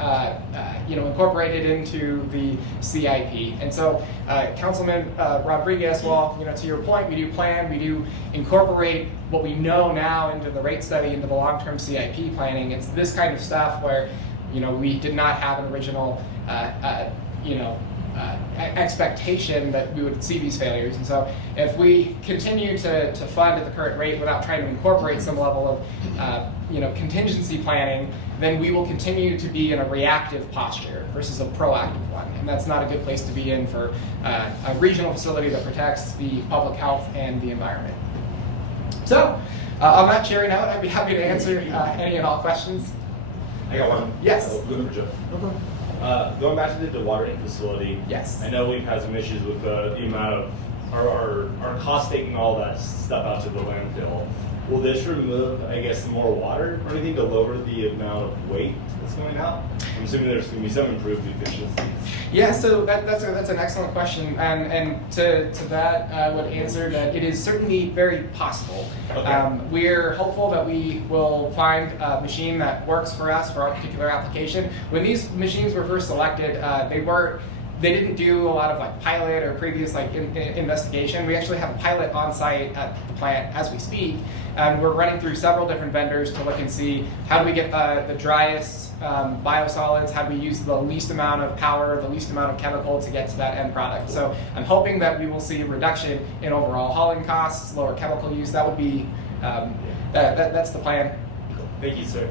incorporated into the CIP. And so, Councilman Rodriguez, well, to your point, we do plan, we do incorporate what we know now into the rate study, into the long-term CIP planning. It's this kind of stuff where we did not have an original expectation that we would see these failures. And so if we continue to fund at the current rate without trying to incorporate some level of contingency planning, then we will continue to be in a reactive posture versus a proactive one. And that's not a good place to be in for a regional facility that protects the public health and the environment. So on that cheery note, I'd be happy to answer any and all questions. I got one. Yes. Good for Joe. Going back to the dewatering facility. Yes. I know we've had some issues with the amount of our cost taking all that stuff out to the landfill. Will this remove, I guess, some more water or anything to lower the amount of weight that's going out? I'm assuming there's going to be some improved efficiencies. Yeah, so that's an excellent question, and to that I would answer that it is certainly very possible. Okay. We're hopeful that we will find a machine that works for us for our particular application. When these machines were first selected, they didn't do a lot of pilot or previous investigation. We actually have a pilot on site at the plant as we speak, and we're running through several different vendors to look and see how do we get the driest biosolids, how do we use the least amount of power, the least amount of chemical to get to that end product. So I'm hoping that we will see a reduction in overall hauling costs, lower chemical use. That would be, that's the plan. Thank you, sir.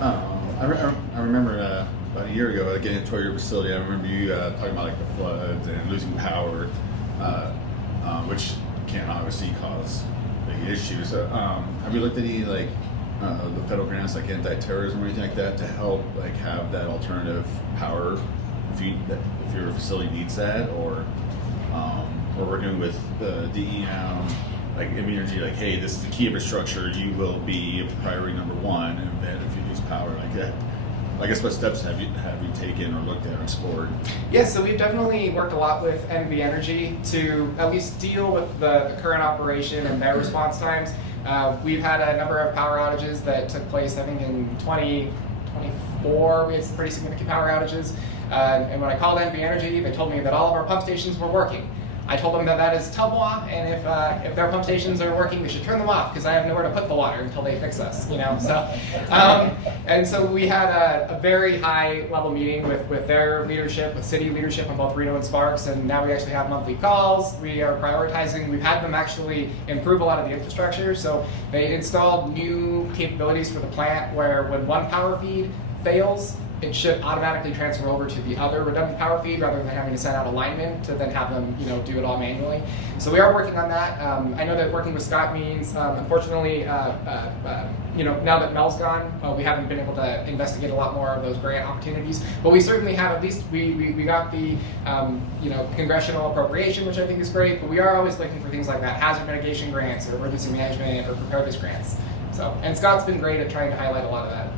I remember about a year ago getting to your facility. I remember you talking about the floods and losing power, which can obviously cause big issues. Have you looked at any the federal grants like anti-terrorism or anything like that to help have that alternative power if your facility needs that, or working with the DEM, energy, hey, this is the key infrastructure, you will be priority number 1, and then if you lose power like that. I guess what steps have you taken or looked at or explored? Yeah, so we've definitely worked a lot with NV Energy to at least deal with the current operation and their response times. We've had a number of power outages that took place, I think, in 2024. We had some pretty significant power outages. And when I called NV Energy, they told me that all of our pump stations were working. I told them that that is Tubwa, and if their pump stations are working, we should turn them off because I have nowhere to put the water until they fix us, you know. So, and so we had a very high level meeting with their leadership, with city leadership on both Reno and Sparks, and now we actually have monthly calls. We are prioritizing. We've had them actually improve a lot of the infrastructure. So they installed new capabilities for the plant where when one power feed fails, it should automatically transfer over to the other redundant power feed rather than having to send out a lineman to then have them, you know, do it all manually. So we are working on that. I know that working with Scott means, unfortunately, you know, now that Mel's gone, we haven't been able to investigate a lot more of those grant opportunities. But we certainly have at least, we got the, you know, congressional appropriation, which I think is great. But we are always looking for things like that, hazard mitigation grants or emergency management or preparedness grants. So, and Scott's been great at trying to highlight a lot of that,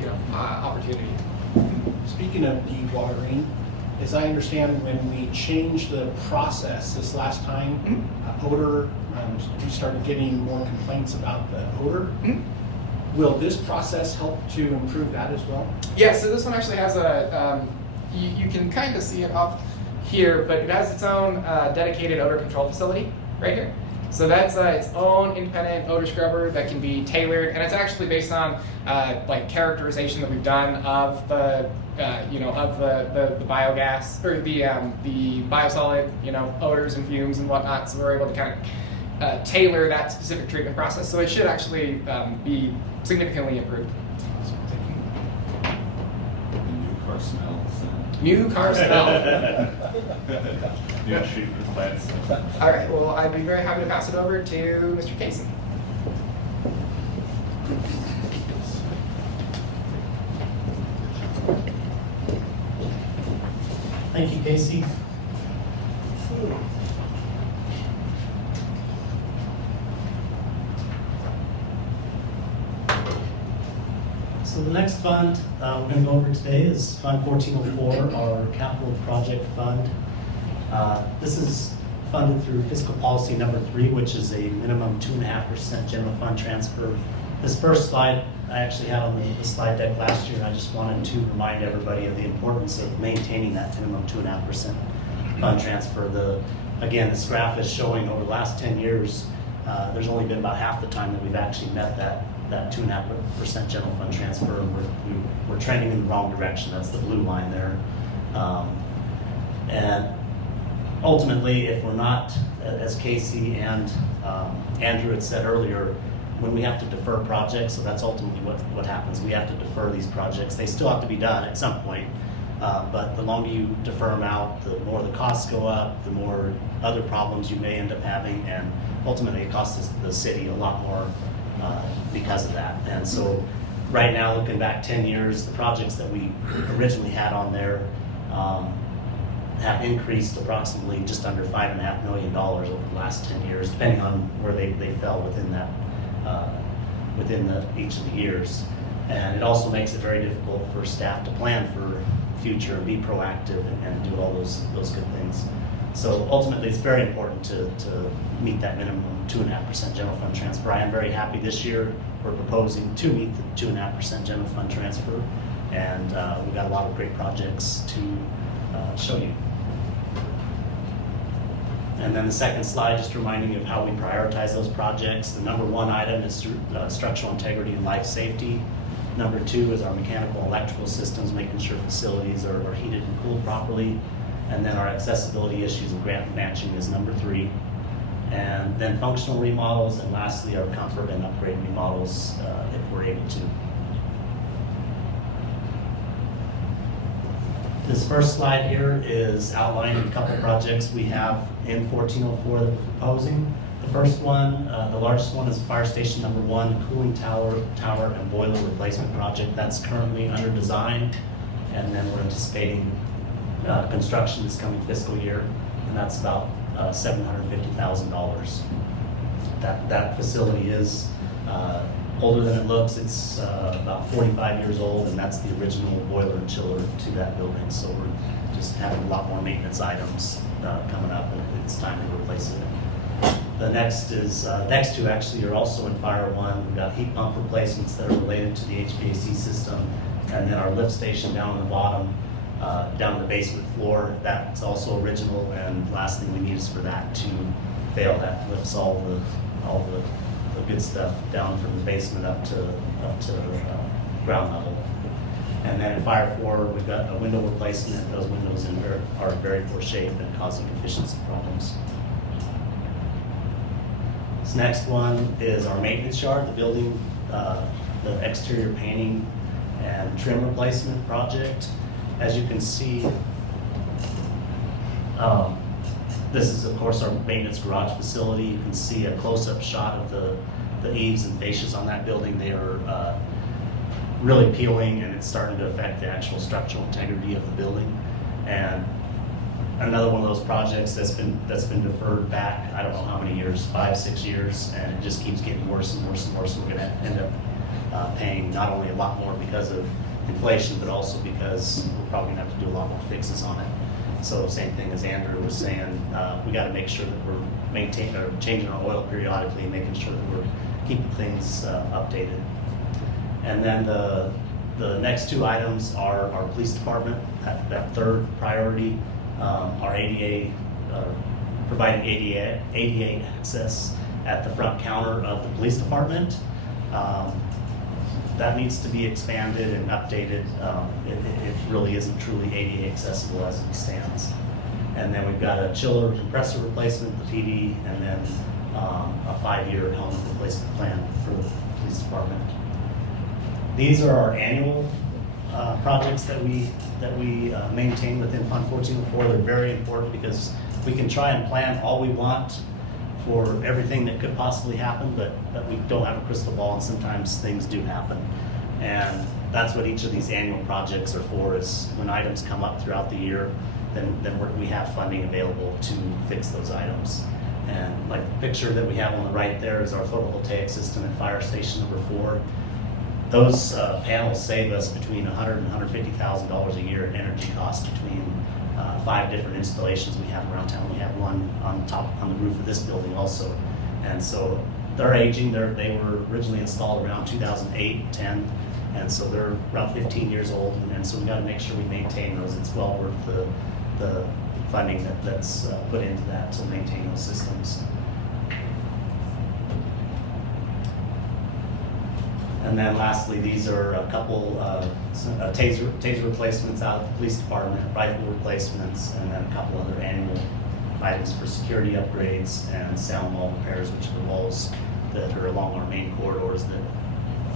you know, opportunity. Speaking of dewatering, as I understand, when we changed the process this last time, odor, we started getting more complaints about the odor. Will this process help to improve that as well? Yeah, so this one actually has a, you can kind of see it up here, but it has its own dedicated odor control facility right here. So that's its own independent odor scrubber that can be tailored, and it's actually based on like characterization that we've done of the you know, of the biogas or the biosolid, you know, odors and fumes and whatnot. So we're able to kind of tailor that specific treatment process. So it should actually be significantly improved. New car smells. New car smell. Yeah, treatment plants. All right. Well, I'd be very happy to pass it over to Mr. Casey. Thank you, Casey. So the next fund we're going to go over today is Fund 1404, our capital project fund. This is funded through fiscal policy number 3, which is a minimum 2.5% general fund transfer. This first slide I actually had on the slide deck last year, and I just wanted to remind everybody of the importance of maintaining that minimum 2.5% fund transfer. Again, this graph is showing over the last 10 years, there's only been about half the time that we've actually met that 2.5% general fund transfer, and we're trending in the wrong direction. That's the blue line there. And ultimately, if we're not, as Casey and Andrew had said earlier, when we have to defer projects, so that's ultimately what happens. We have to defer these projects. They still have to be done at some point, but the longer you defer them out, the more the costs go up, the more other problems you may end up having, and ultimately it costs the city a lot more because of that. And so right now, looking back 10 years, the projects that we originally had on there have increased approximately just under $5.5 million over the last 10 years, depending on where they fell within that each of the years. And it also makes it very difficult for staff to plan for future and be proactive and do all those good things. So ultimately, it's very important to meet that minimum 2.5% general fund transfer. I am very happy this year we're proposing to meet the 2.5% general fund transfer, and we've got a lot of great projects to show you. And then the second slide, just reminding you of how we prioritize those projects. The number 1 item is structural integrity and life safety. Number 2 is our mechanical and electrical systems, making sure facilities are heated and cooled properly. And then our accessibility issues and grant matching is number 3. And then functional remodels, and lastly, our comfort and upgrade remodels if we're able to. This first slide here is outlining a couple projects we have in 1404 that we're proposing. The first one, the largest one, is fire station number 1, cooling tower and boiler replacement project. That's currently under design, and then we're anticipating construction this coming fiscal year, and that's about $750,000. That facility is older than it looks. It's about 45 years old, and that's the original boiler and chiller to that building. So we're just having a lot more maintenance items coming up, and it's time to replace it. The next two actually are also in Fire 1. We've got heat pump replacements that are related to the HVAC system, and then our lift station down on the bottom down the basement floor. That's also original, and last thing we need is for that to fail. That lifts all the good stuff down from the basement up to ground level. And then in Fire 4, we've got a window replacement. Those windows are in very poor shape and causing efficiency problems. This next one is our maintenance yard, the building, the exterior painting and trim replacement project. As you can see, this is of course our maintenance garage facility. You can see a close-up shot of the eaves and fascias on that building. They are really peeling, and it's starting to affect the actual structural integrity of the building. And another one of those projects that's been deferred back, I don't know how many years, 5, 6 years, and it just keeps getting worse and worse and worse. And we're going to end up paying not only a lot more because of inflation, but also because we're probably going to have to do a lot more fixes on it. So same thing as Andrew was saying, we got to make sure that we're maintaining or changing our oil periodically and making sure that we're keeping things updated. And then the next two items are our police department, that third priority, our ADA, providing ADA access at the front counter of the police department. That needs to be expanded and updated. It really isn't truly ADA accessible as it stands. And then we've got a chiller compressor replacement, the PD, and then a 5-year helmet replacement plan for the police department. These are our annual projects that we maintain within Fund 1404. They're very important because we can try and plan all we want for everything that could possibly happen, but we don't have a crystal ball, and sometimes things do happen. And that's what each of these annual projects are for, is when items come up throughout the year, then we have funding available to fix those items. And like the picture that we have on the right there is our photovoltaic system at Fire Station number 4. Those panels save us between $100,000 and $150,000 a year in energy costs between 5 different installations we have around town. We have one on the roof of this building also. And so they're aging. They were originally installed around 2008, 10, and so they're around 15 years old. And so we got to make sure we maintain those. It's well worth the funding that's put into that to maintain those systems. And then lastly, these are a couple taser replacements out of the police department, rifle replacements, and then a couple other annual items for security upgrades and sound wall repairs, which are the walls that are along our main corridors that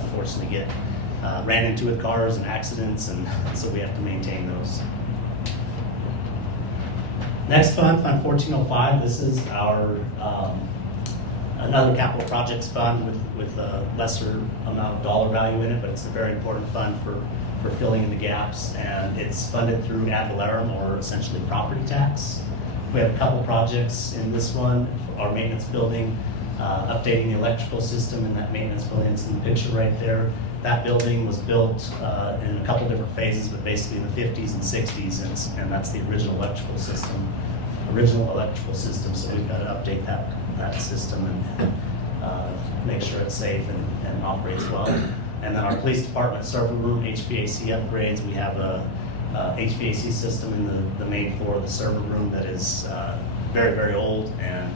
unfortunately get ran into with cars and accidents, and so we have to maintain those. Next fund, Fund 1405. This is our another capital projects fund with a lesser amount of dollar value in it, but it's a very important fund for filling in the gaps, and it's funded through ad valorem, or essentially property tax. We have a couple projects in this one. Our maintenance building, updating the electrical system in that maintenance building. It's in the picture right there. That building was built in a couple different phases, but basically in the 50s and 60s, and that's the original electrical system. So we've got to update that system and make sure it's safe and operates well. And then our police department server room HVAC upgrades. We have a HVAC system in the main floor of the server room that is very, very old and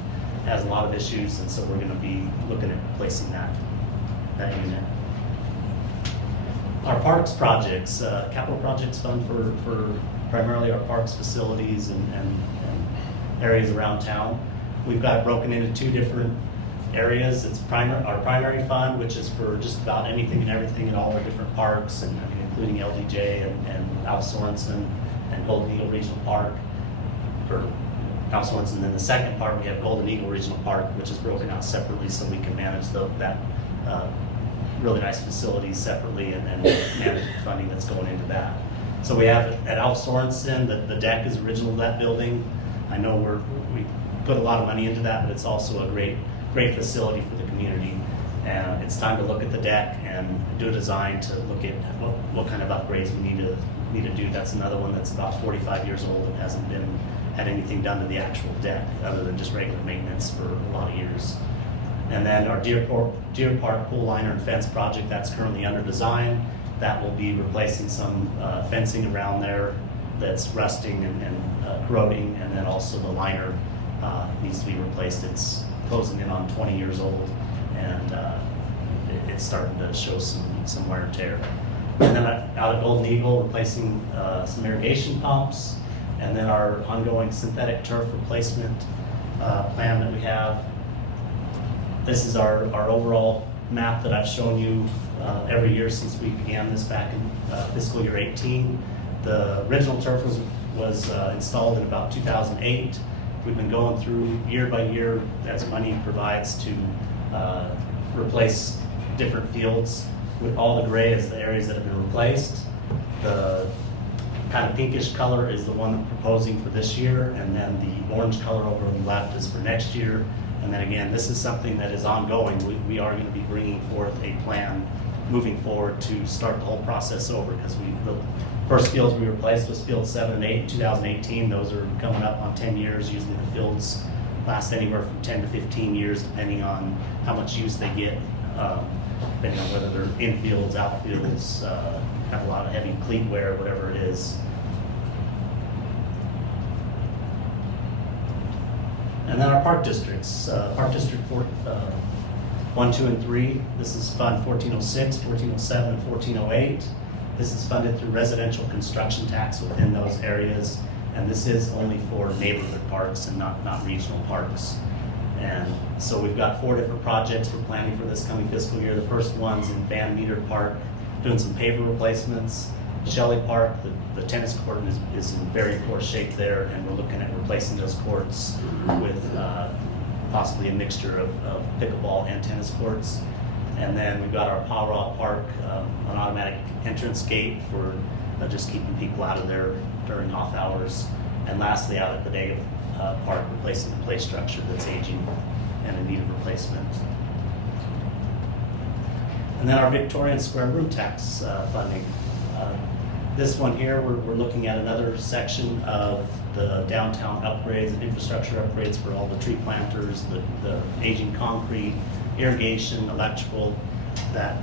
has a lot of issues, and so we're going to be looking at replacing that unit. Our parks projects, capital projects fund for primarily our parks facilities and areas around town. We've got it broken into 2 different areas. It's our primary fund, which is for just about anything and everything in all our different parks, and including LDJ and Alf Sorensen and Golden Eagle Regional Park for Alf Sorensen. And then the second part, we have Golden Eagle Regional Park, which is broken out separately so we can manage that really nice facilities separately and manage the funding that's going into that. So we have at Alf Sorensen, the deck is original to that building. I know we put a lot of money into that, but it's also a great facility for the community. And it's time to look at the deck and do a design to look at what kind of upgrades we need to do. That's another one that's about 45 years old and hasn't had anything done to the actual deck other than just regular maintenance for a lot of years. And then our Deer Park pool liner and fence project, that's currently under design. That will be replacing some fencing around there that's rusting and corroding, and then also the liner needs to be replaced. It's closing in on 20 years old, and it's starting to show some wear and tear. And then out at Golden Eagle, replacing some irrigation pumps, and then our ongoing synthetic turf replacement plan that we have. This is our overall map that I've shown you every year since we began this back in fiscal year 18. The original turf was installed in about 2008. We've been going through year by year as money provides to replace different fields. With all the gray is the areas that have been replaced. The kind of pinkish color is the one I'm proposing for this year, and then the orange color over on the left is for next year. And then again, this is something that is ongoing. We are going to be bringing forth a plan moving forward to start the whole process over, because the first fields we replaced was field 7 and 8 in 2018. Those are coming up on 10 years. Usually the fields last anywhere from 10 to 15 years, depending on how much use they get, depending on whether they're infields, outfields, have a lot of heavy cleat wear, whatever it is. And then our park districts, Park District 1, 2, and 3. This is Fund 1406, 1407, and 1408. This is funded through residential construction tax within those areas, and this is only for neighborhood parks and not regional parks. And so we've got 4 different projects we're planning for this coming fiscal year. The first one's in Van Meter Park, doing some paver replacements. Shelley Park, the tennis court is in very poor shape there, and we're looking at replacing those courts with possibly a mixture of pickleball and tennis courts. And then we've got our Poweraw Park, an automatic entrance gate for just keeping people out of there during off hours. And lastly, out at Bodega Park, replacing the play structure that's aging and in need of replacement. And then our Victorian Square room tax funding. This one here, we're looking at another section of the downtown upgrades and infrastructure upgrades for all the tree planters, the aging concrete, irrigation, electrical. That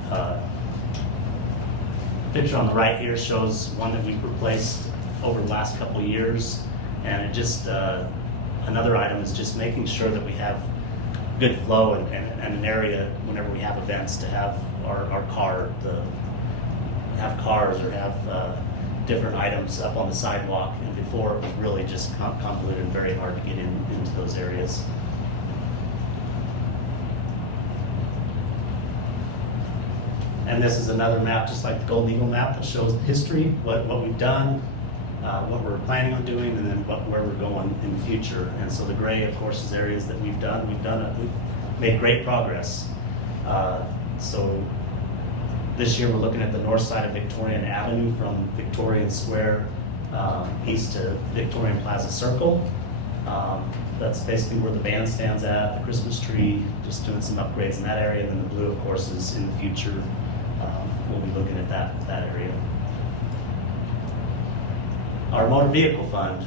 picture on the right here shows one that we've replaced over the last couple of years. And it just, another item is just making sure that we have good flow and an area whenever we have events to have our have cars or have different items up on the sidewalk. And before, it was really just convoluted and very hard to get into those areas. And this is another map, just like the Golden Eagle map, that shows the history, what we've done, what we're planning on doing, and then where we're going in the future. And so the gray, of course, is areas that we've done. We've made great progress. So this year we're looking at the north side of Victorian Avenue from Victorian Square east to Victorian Plaza Circle. That's basically where the bandstand's at, the Christmas tree, just doing some upgrades in that area. And then the blue, of course, is in the future. We'll be looking at that area. Our motor vehicle fund.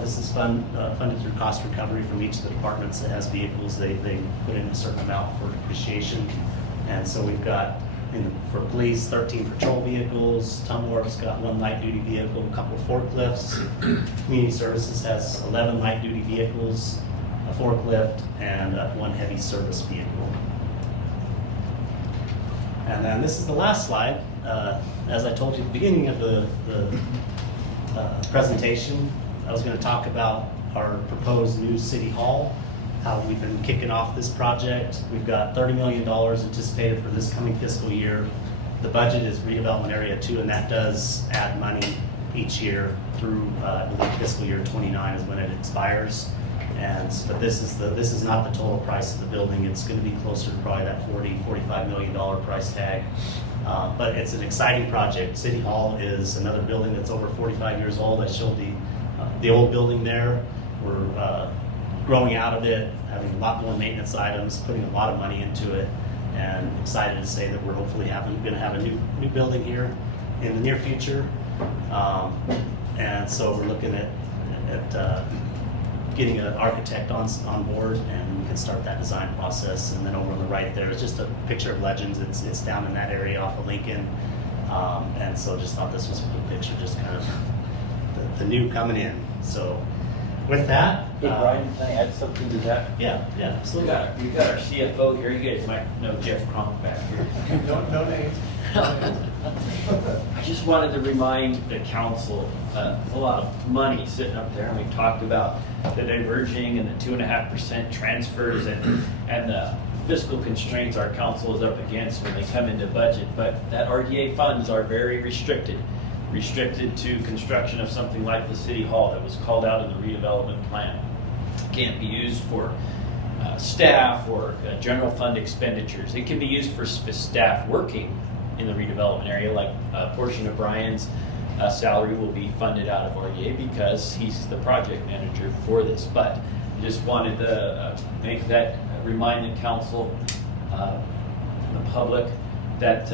This is funded through cost recovery from each of the departments that has vehicles. They put in a certain amount for depreciation. And so we've got, for police, 13 patrol vehicles. Tumwharf's got 1 light duty vehicle, a couple of forklifts. Community Services has 11 light duty vehicles, a forklift, and 1 heavy service vehicle. And then this is the last slide. As I told you at the beginning of the presentation, I was going to talk about our proposed new city hall, how we've been kicking off this project. We've got $30 million anticipated for this coming fiscal year. The budget is redevelopment area 2, and that does add money each year through, I believe, fiscal year 29 is when it expires. But this is not the total price of the building. It's going to be closer to probably that $45 million price tag. But it's an exciting project. City Hall is another building that's over 45 years old. I showed the old building there. We're growing out of it, having a lot more maintenance items, putting a lot of money into it, and excited to say that we're hopefully going to have a new building here in the near future. And so we're looking at getting an architect on board, and we can start that design process. And then over on the right there is just a picture of Legends. It's down in that area off of Lincoln. And so just thought this was a good picture, just kind of the new coming in. So with that. Hey, Brian, can I add something to that? Yeah, absolutely. You got our CFO here. You guys might know Jeff Cronk back here. No names. I just wanted to remind the council, a lot of money sitting up there, and we talked about the diverging and the 2.5% transfers and the fiscal constraints our council is up against when they come into budget. But that RDA funds are very restricted to construction of something like the city hall that was called out in the redevelopment plan. Can't be used for staff or general fund expenditures. It can be used for staff working in the redevelopment area, like a portion of Brian's salary will be funded out of RDA because he's the project manager for this. But I just wanted to make that, remind the council, the public, that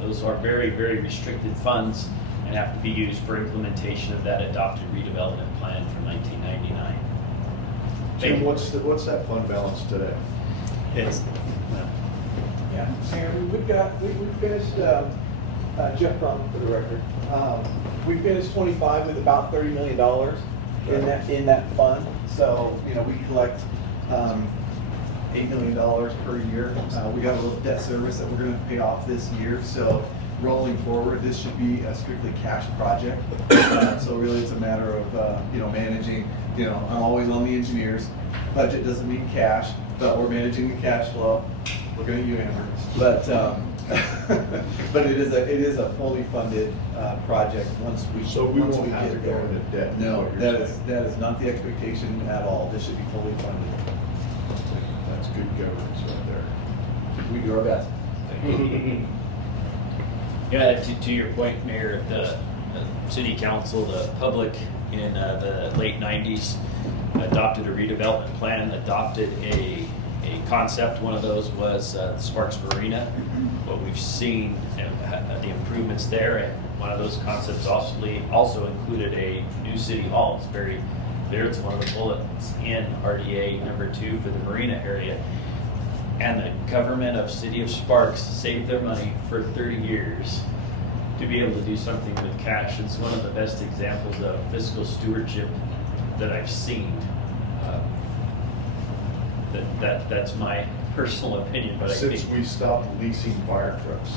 those are very, very restricted funds and have to be used for implementation of that adopted redevelopment plan from 1999. Jim, what's that fund balance today? It's, Yeah, Mayor, we finished, Jeff Crum for the record. We finished 25 with about $30 million in that fund. So, we collect $8 million per year. We got a little debt service that we're going to pay off this year. So rolling forward, this should be a strictly cash project. So really it's a matter of, managing, I'm always on the engineers. Budget doesn't mean cash, but we're managing the cash flow. We're going to you, Amber. But but it is a fully funded project once we So we won't get have to go there. into debt. No, is what that you're is saying. not the expectation at all. This should be fully funded. That's good governance right there. We do our best. Yeah, to your point, Mayor, the city council, the public in the late 90s adopted a redevelopment plan, adopted a concept. One of those was the Sparks Marina. What we've seen, the improvements there, and one of those concepts also included a new city hall. It's very clear. It's one of the bullets in RDA number 2 for the marina area. And the government of City of Sparks saved their money for 30 years to be able to do something with cash. It's one of the best examples of fiscal stewardship that I've seen. That's my personal opinion, but I Since think, we stopped leasing fire trucks.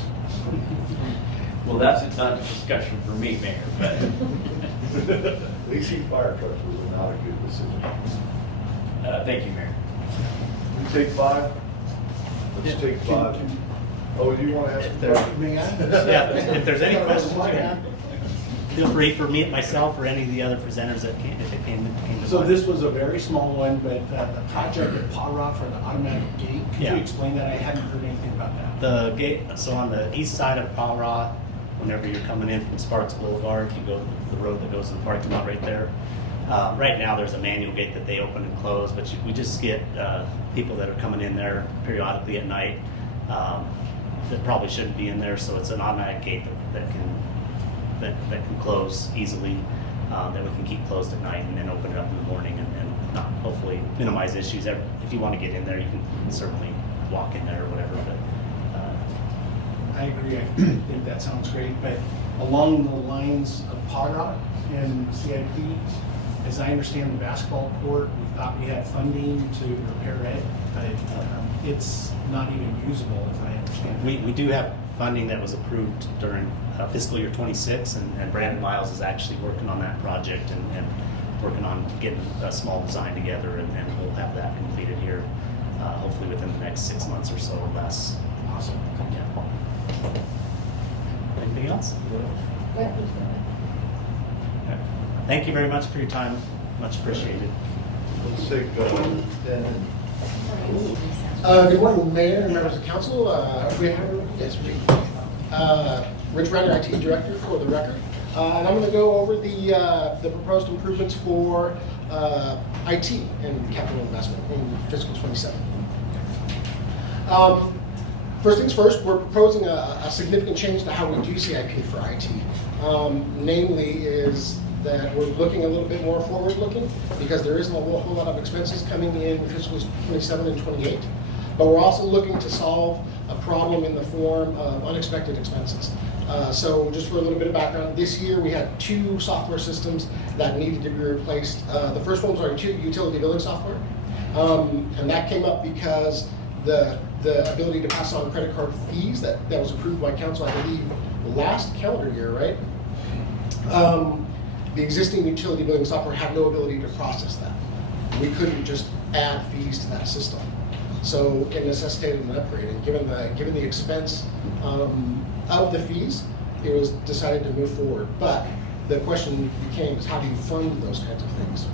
well, that's not a discussion for me, Mayor, but Leasing fire trucks was not a good decision. thank you, Mayor. We take 5? Let's take 5. Oh, do you want to ask a If there- question? May I? yeah, if there's any questions you have, feel free for me, myself, or any of the other presenters that came to So mind. this was a very small one, but the project at Paw for the automatic gate, could Yeah. you explain that? I hadn't heard anything about that. The gate, so on the east side of Paw Raw, whenever you're coming in from Sparks Boulevard, you go the road that goes to the parking lot right there. Right now, there's a manual gate that they open and close, but we just get people that are coming in there periodically at night that probably shouldn't be in there. So it's an automatic gate that can close easily, that we can keep closed at night and then open it up in the morning and not hopefully minimize issues. If you want to get in there, you can certainly walk in there or whatever. But I agree. I think that sounds great. But along the lines of Paw and CIP, as I understand the basketball court, we thought we had funding to repair it, but it's not even usable, as I understand it. we do have funding that was approved during fiscal year 26, and Brandon Miles is actually working on that project and working on getting a small design together, and we'll have that completed here, hopefully within the next 6 months or so or less. Awesome. Yeah. Anything else? Thank you very much for your time. Much appreciated. Let's take 10 and Good morning, Mayor and members of council. Rich Renner, IT Director, for the record. And I'm going to go over the proposed improvements for IT and capital investment in fiscal 27. First things first, we're proposing a significant change to how we do CIP for IT. Namely is that we're looking a little bit more forward-looking because there isn't a whole lot of expenses coming in fiscal 27 and 28. But we're also looking to solve a problem in the form of unexpected expenses. So just for a little bit of background, this year we had 2 software systems that needed to be replaced. The first one was our utility billing software. And that came up because the ability to pass on credit card fees that was approved by council, I believe, last calendar year, right? The existing utility billing software had no ability to process that. We couldn't just add fees to that system. So it necessitated an upgrade, and given the expense of the fees, it was decided to move forward. But the question became is how do you fund those kinds of things?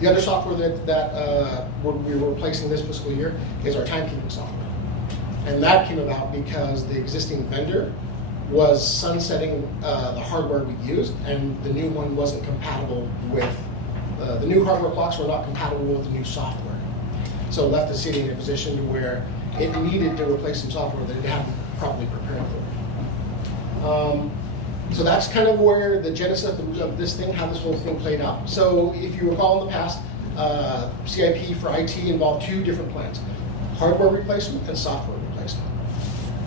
The other software that we were replacing this fiscal year is our timekeeping software. And that came about because the existing vendor was sunsetting the hardware we used, and the new one wasn't compatible with, the new hardware clocks were not compatible with the new software. So it left the city in a position to where it needed to replace some software that it hadn't properly prepared for. So that's kind of where the genesis of this thing, how this whole thing played out. So if you recall in the past, CIP for IT involved 2 different plans, hardware replacement and software replacement.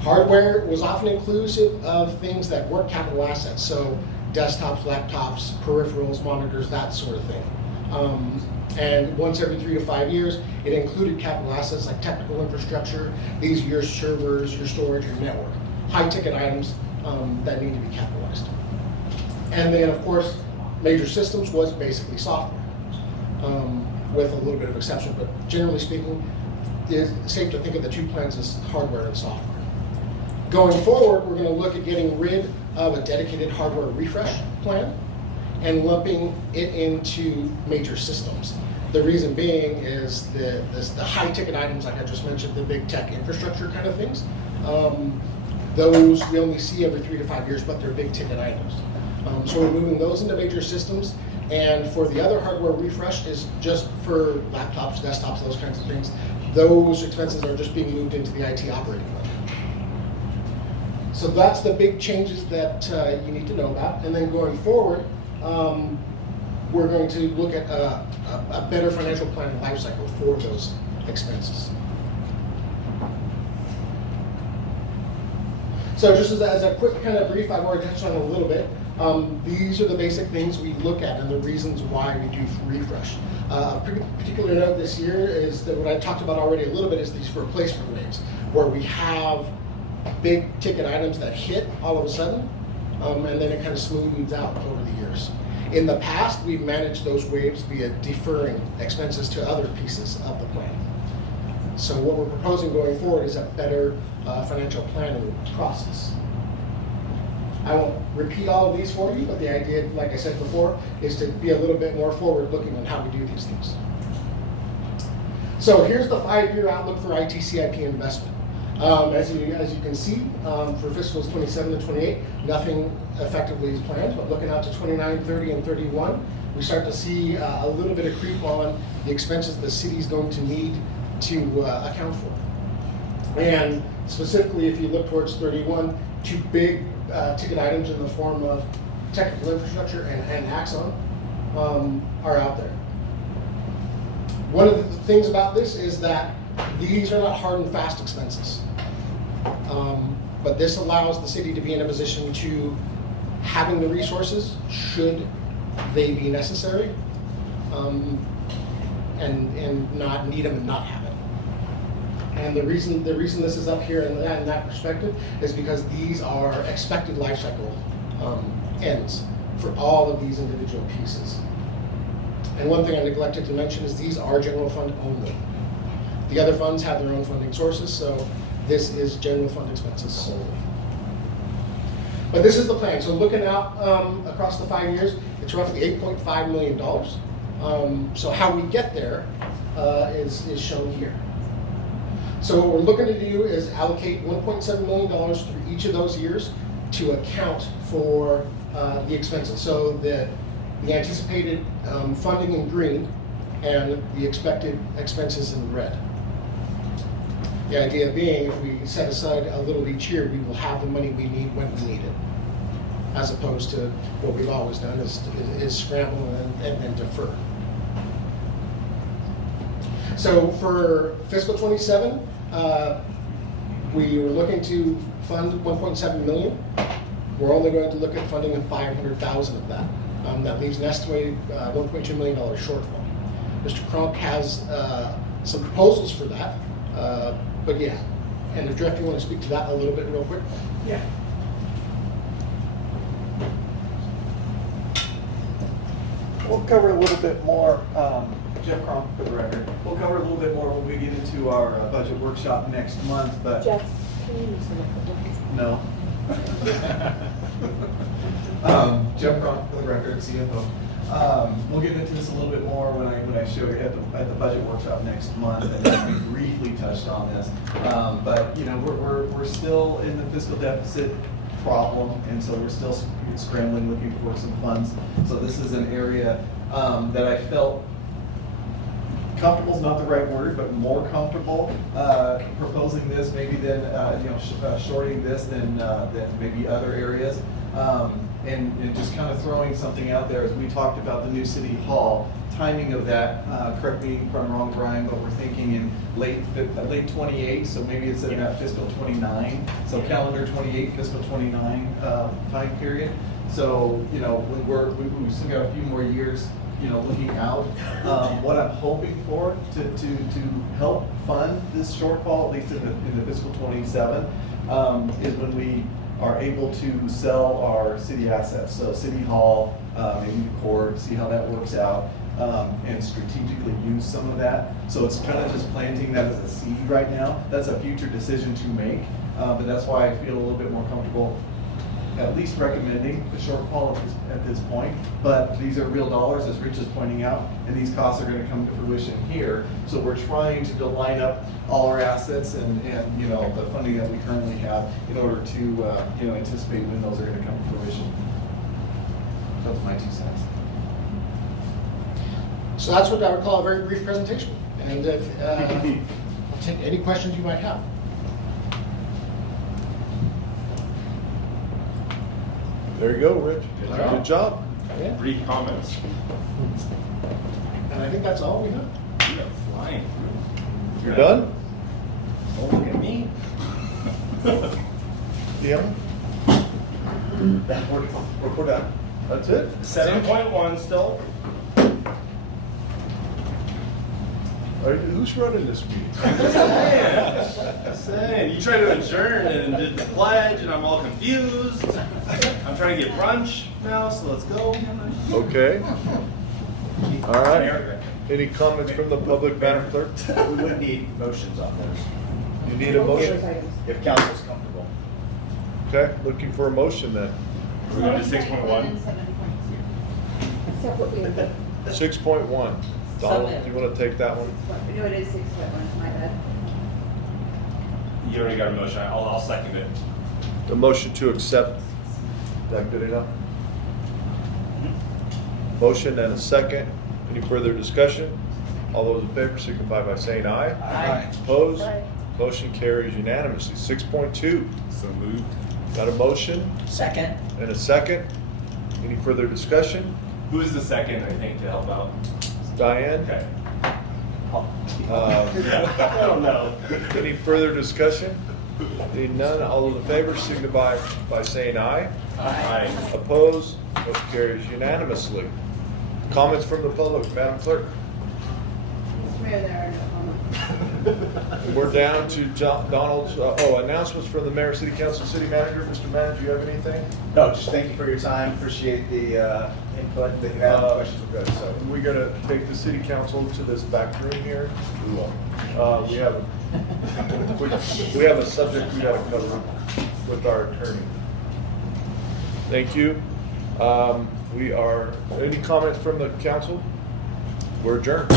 Hardware was often inclusive of things that weren't capital assets, so desktops, laptops, peripherals, monitors, that sort of thing. And once every 3 to 5 years, it included capital assets like technical infrastructure. These are your servers, your storage, your network. High-ticket items that need to be capitalized. And then, of course, major systems was basically software, with a little bit of exception. But generally speaking, it's safe to think of the 2 plans as hardware and software. Going forward, we're going to look at getting rid of a dedicated hardware refresh plan and lumping it into major systems. The reason being is the high-ticket items, like I just mentioned, the big tech infrastructure kind of things, those we only see every 3 to 5 years, but they're big-ticket items. So we're moving those into major systems, and for the other hardware refresh is just for laptops, desktops, those kinds of things. Those expenses are just being moved into the IT operating budget. So that's the big changes that you need to know about. And then going forward, we're going to look at a better financial planning life cycle for those expenses. So just as a quick kind of brief, I've already touched on it a little bit. These are the basic things we look at and the reasons why we do refresh. A particular note this year is that what I talked about already a little bit is these replacement waves, where we have big ticket items that hit all of a sudden, and then it kind of smooths out over the years. In the past, we've managed those waves via deferring expenses to other pieces of the plan. So what we're proposing going forward is a better financial planning process. I won't repeat all of these for you, but the idea, like I said before, is to be a little bit more forward-looking on how we do these things. So here's the 5-year outlook for IT CIP investment. As you can see, for fiscals 27 to 28, nothing effectively is planned, but looking out to 29, 30, and 31, we start to see a little bit of creep on the expenses the city's going to need to account for. And specifically, if you look towards 31, 2 big ticket items in the form of technical infrastructure and Axon are out there. One of the things about this is that these are not hard and fast expenses. But this allows the city to be in a position to having the resources should they be necessary, and not need them and not have it. And the reason this is up here in that perspective is because these are expected life cycle ends for all of these individual pieces. And one thing I neglected to mention is these are general fund only. The other funds have their own funding sources, so this is general fund expenses solely. But this is the plan. So looking out across the 5 years, it's roughly $8.5 million. So how we get there is shown here. So what we're looking to do is allocate $1.7 million through each of those years to account for the expenses. So the anticipated funding in green and the expected expenses in red. The idea being, if we set aside a little each year, we will have the money we need when we need it, as opposed to what we've always done is scramble and defer. So for fiscal 27, we were looking to fund 1.7 million. We're only going to look at funding 500,000 of that. That leaves an estimated $1.2 million shortfall. Mr. Kronk has some proposals for that, but yeah. And if Jeff, you want to speak to that a little bit real quick? Yeah. We'll cover a little bit more, Jeff Cronk for the record. We'll cover a little bit more when we get into our budget workshop next month, but. Jeff, can you use the microphone? No. Jeff Cronk for the record, CFO. We'll get into this a little bit more when I show you at the budget workshop next month, and we briefly touched on this. But you know, we're still in the fiscal deficit problem, and so we're still scrambling, looking for some funds. So this is an area that I felt comfortable is not the right word, but more comfortable proposing this maybe than shorting this than maybe other areas. And just kind of throwing something out there, as we talked about the new city hall, timing of that, correct me if I'm wrong, Brian, but we're thinking in late 28, so maybe it's in that fiscal 29, so calendar 28, fiscal 29 time period. So, you know, when we've still got a few more years, you know, looking out, what I'm hoping for to help fund this shortfall, at least in the fiscal 27, is when we are able to sell our city assets. So City Hall, maybe the court, see how that works out, and strategically use some of that. So it's kind of just planting that as a seed right now. That's a future decision to make, but that's why I feel a little bit more comfortable at least recommending the shortfall at this point. But these are real dollars, as Rich is pointing out, and these costs are going to come to fruition here. So we're trying to line up all our assets and you know, the funding that we currently have in order to you know, anticipate when those are going to come to fruition. That's my 2 cents. So that's what I would call a very brief presentation. And if, I'll take any questions you might have. There you go, Rich. Good job. Yeah. Brief comments. And I think that's all we have. You are flying through. You're done? Don't look at me. Yeah. We're done. That's it? 7.1 still. Who's running this meeting? Saying, you try to adjourn and did the pledge, and I'm all confused. I'm trying to get brunch now, so let's go. Okay. All right. Any comments from the public, Madam Clerk? We would need motions on those, You need a motion? if council's comfortable. Okay, looking for a motion then. We're going to 6.1. Separately. 6.1. Donald, do you want to take that one? No, it is 6.1, my bad. You already got a motion. I'll second it. The motion to accept. Is that good enough? Motion and a second. Any further discussion? All those in favor signify by saying aye. Aye. Opposed? Aye. Motion carries unanimously. 6.2. So moved. Got a motion Second. and a second. Any further discussion? Who is the second, I think, to help out? Diane? Okay. I don't know. Any further discussion? Seeing none, all those in favor signify by saying aye. Aye. Opposed? Motion carries unanimously. Comments from the public, Madam Clerk? Mr. Mayor, there are no comments. We're down to Donald's, announcements from the mayor, city council, city manager. Mr. Manager, do you have anything? No, just thank you for your time. Appreciate the input that you had. The questions were good. So We're gonna take the city council to this back room here. we will. We have a subject we gotta cover with our attorney. Thank you. Any comments from the council? We're adjourned.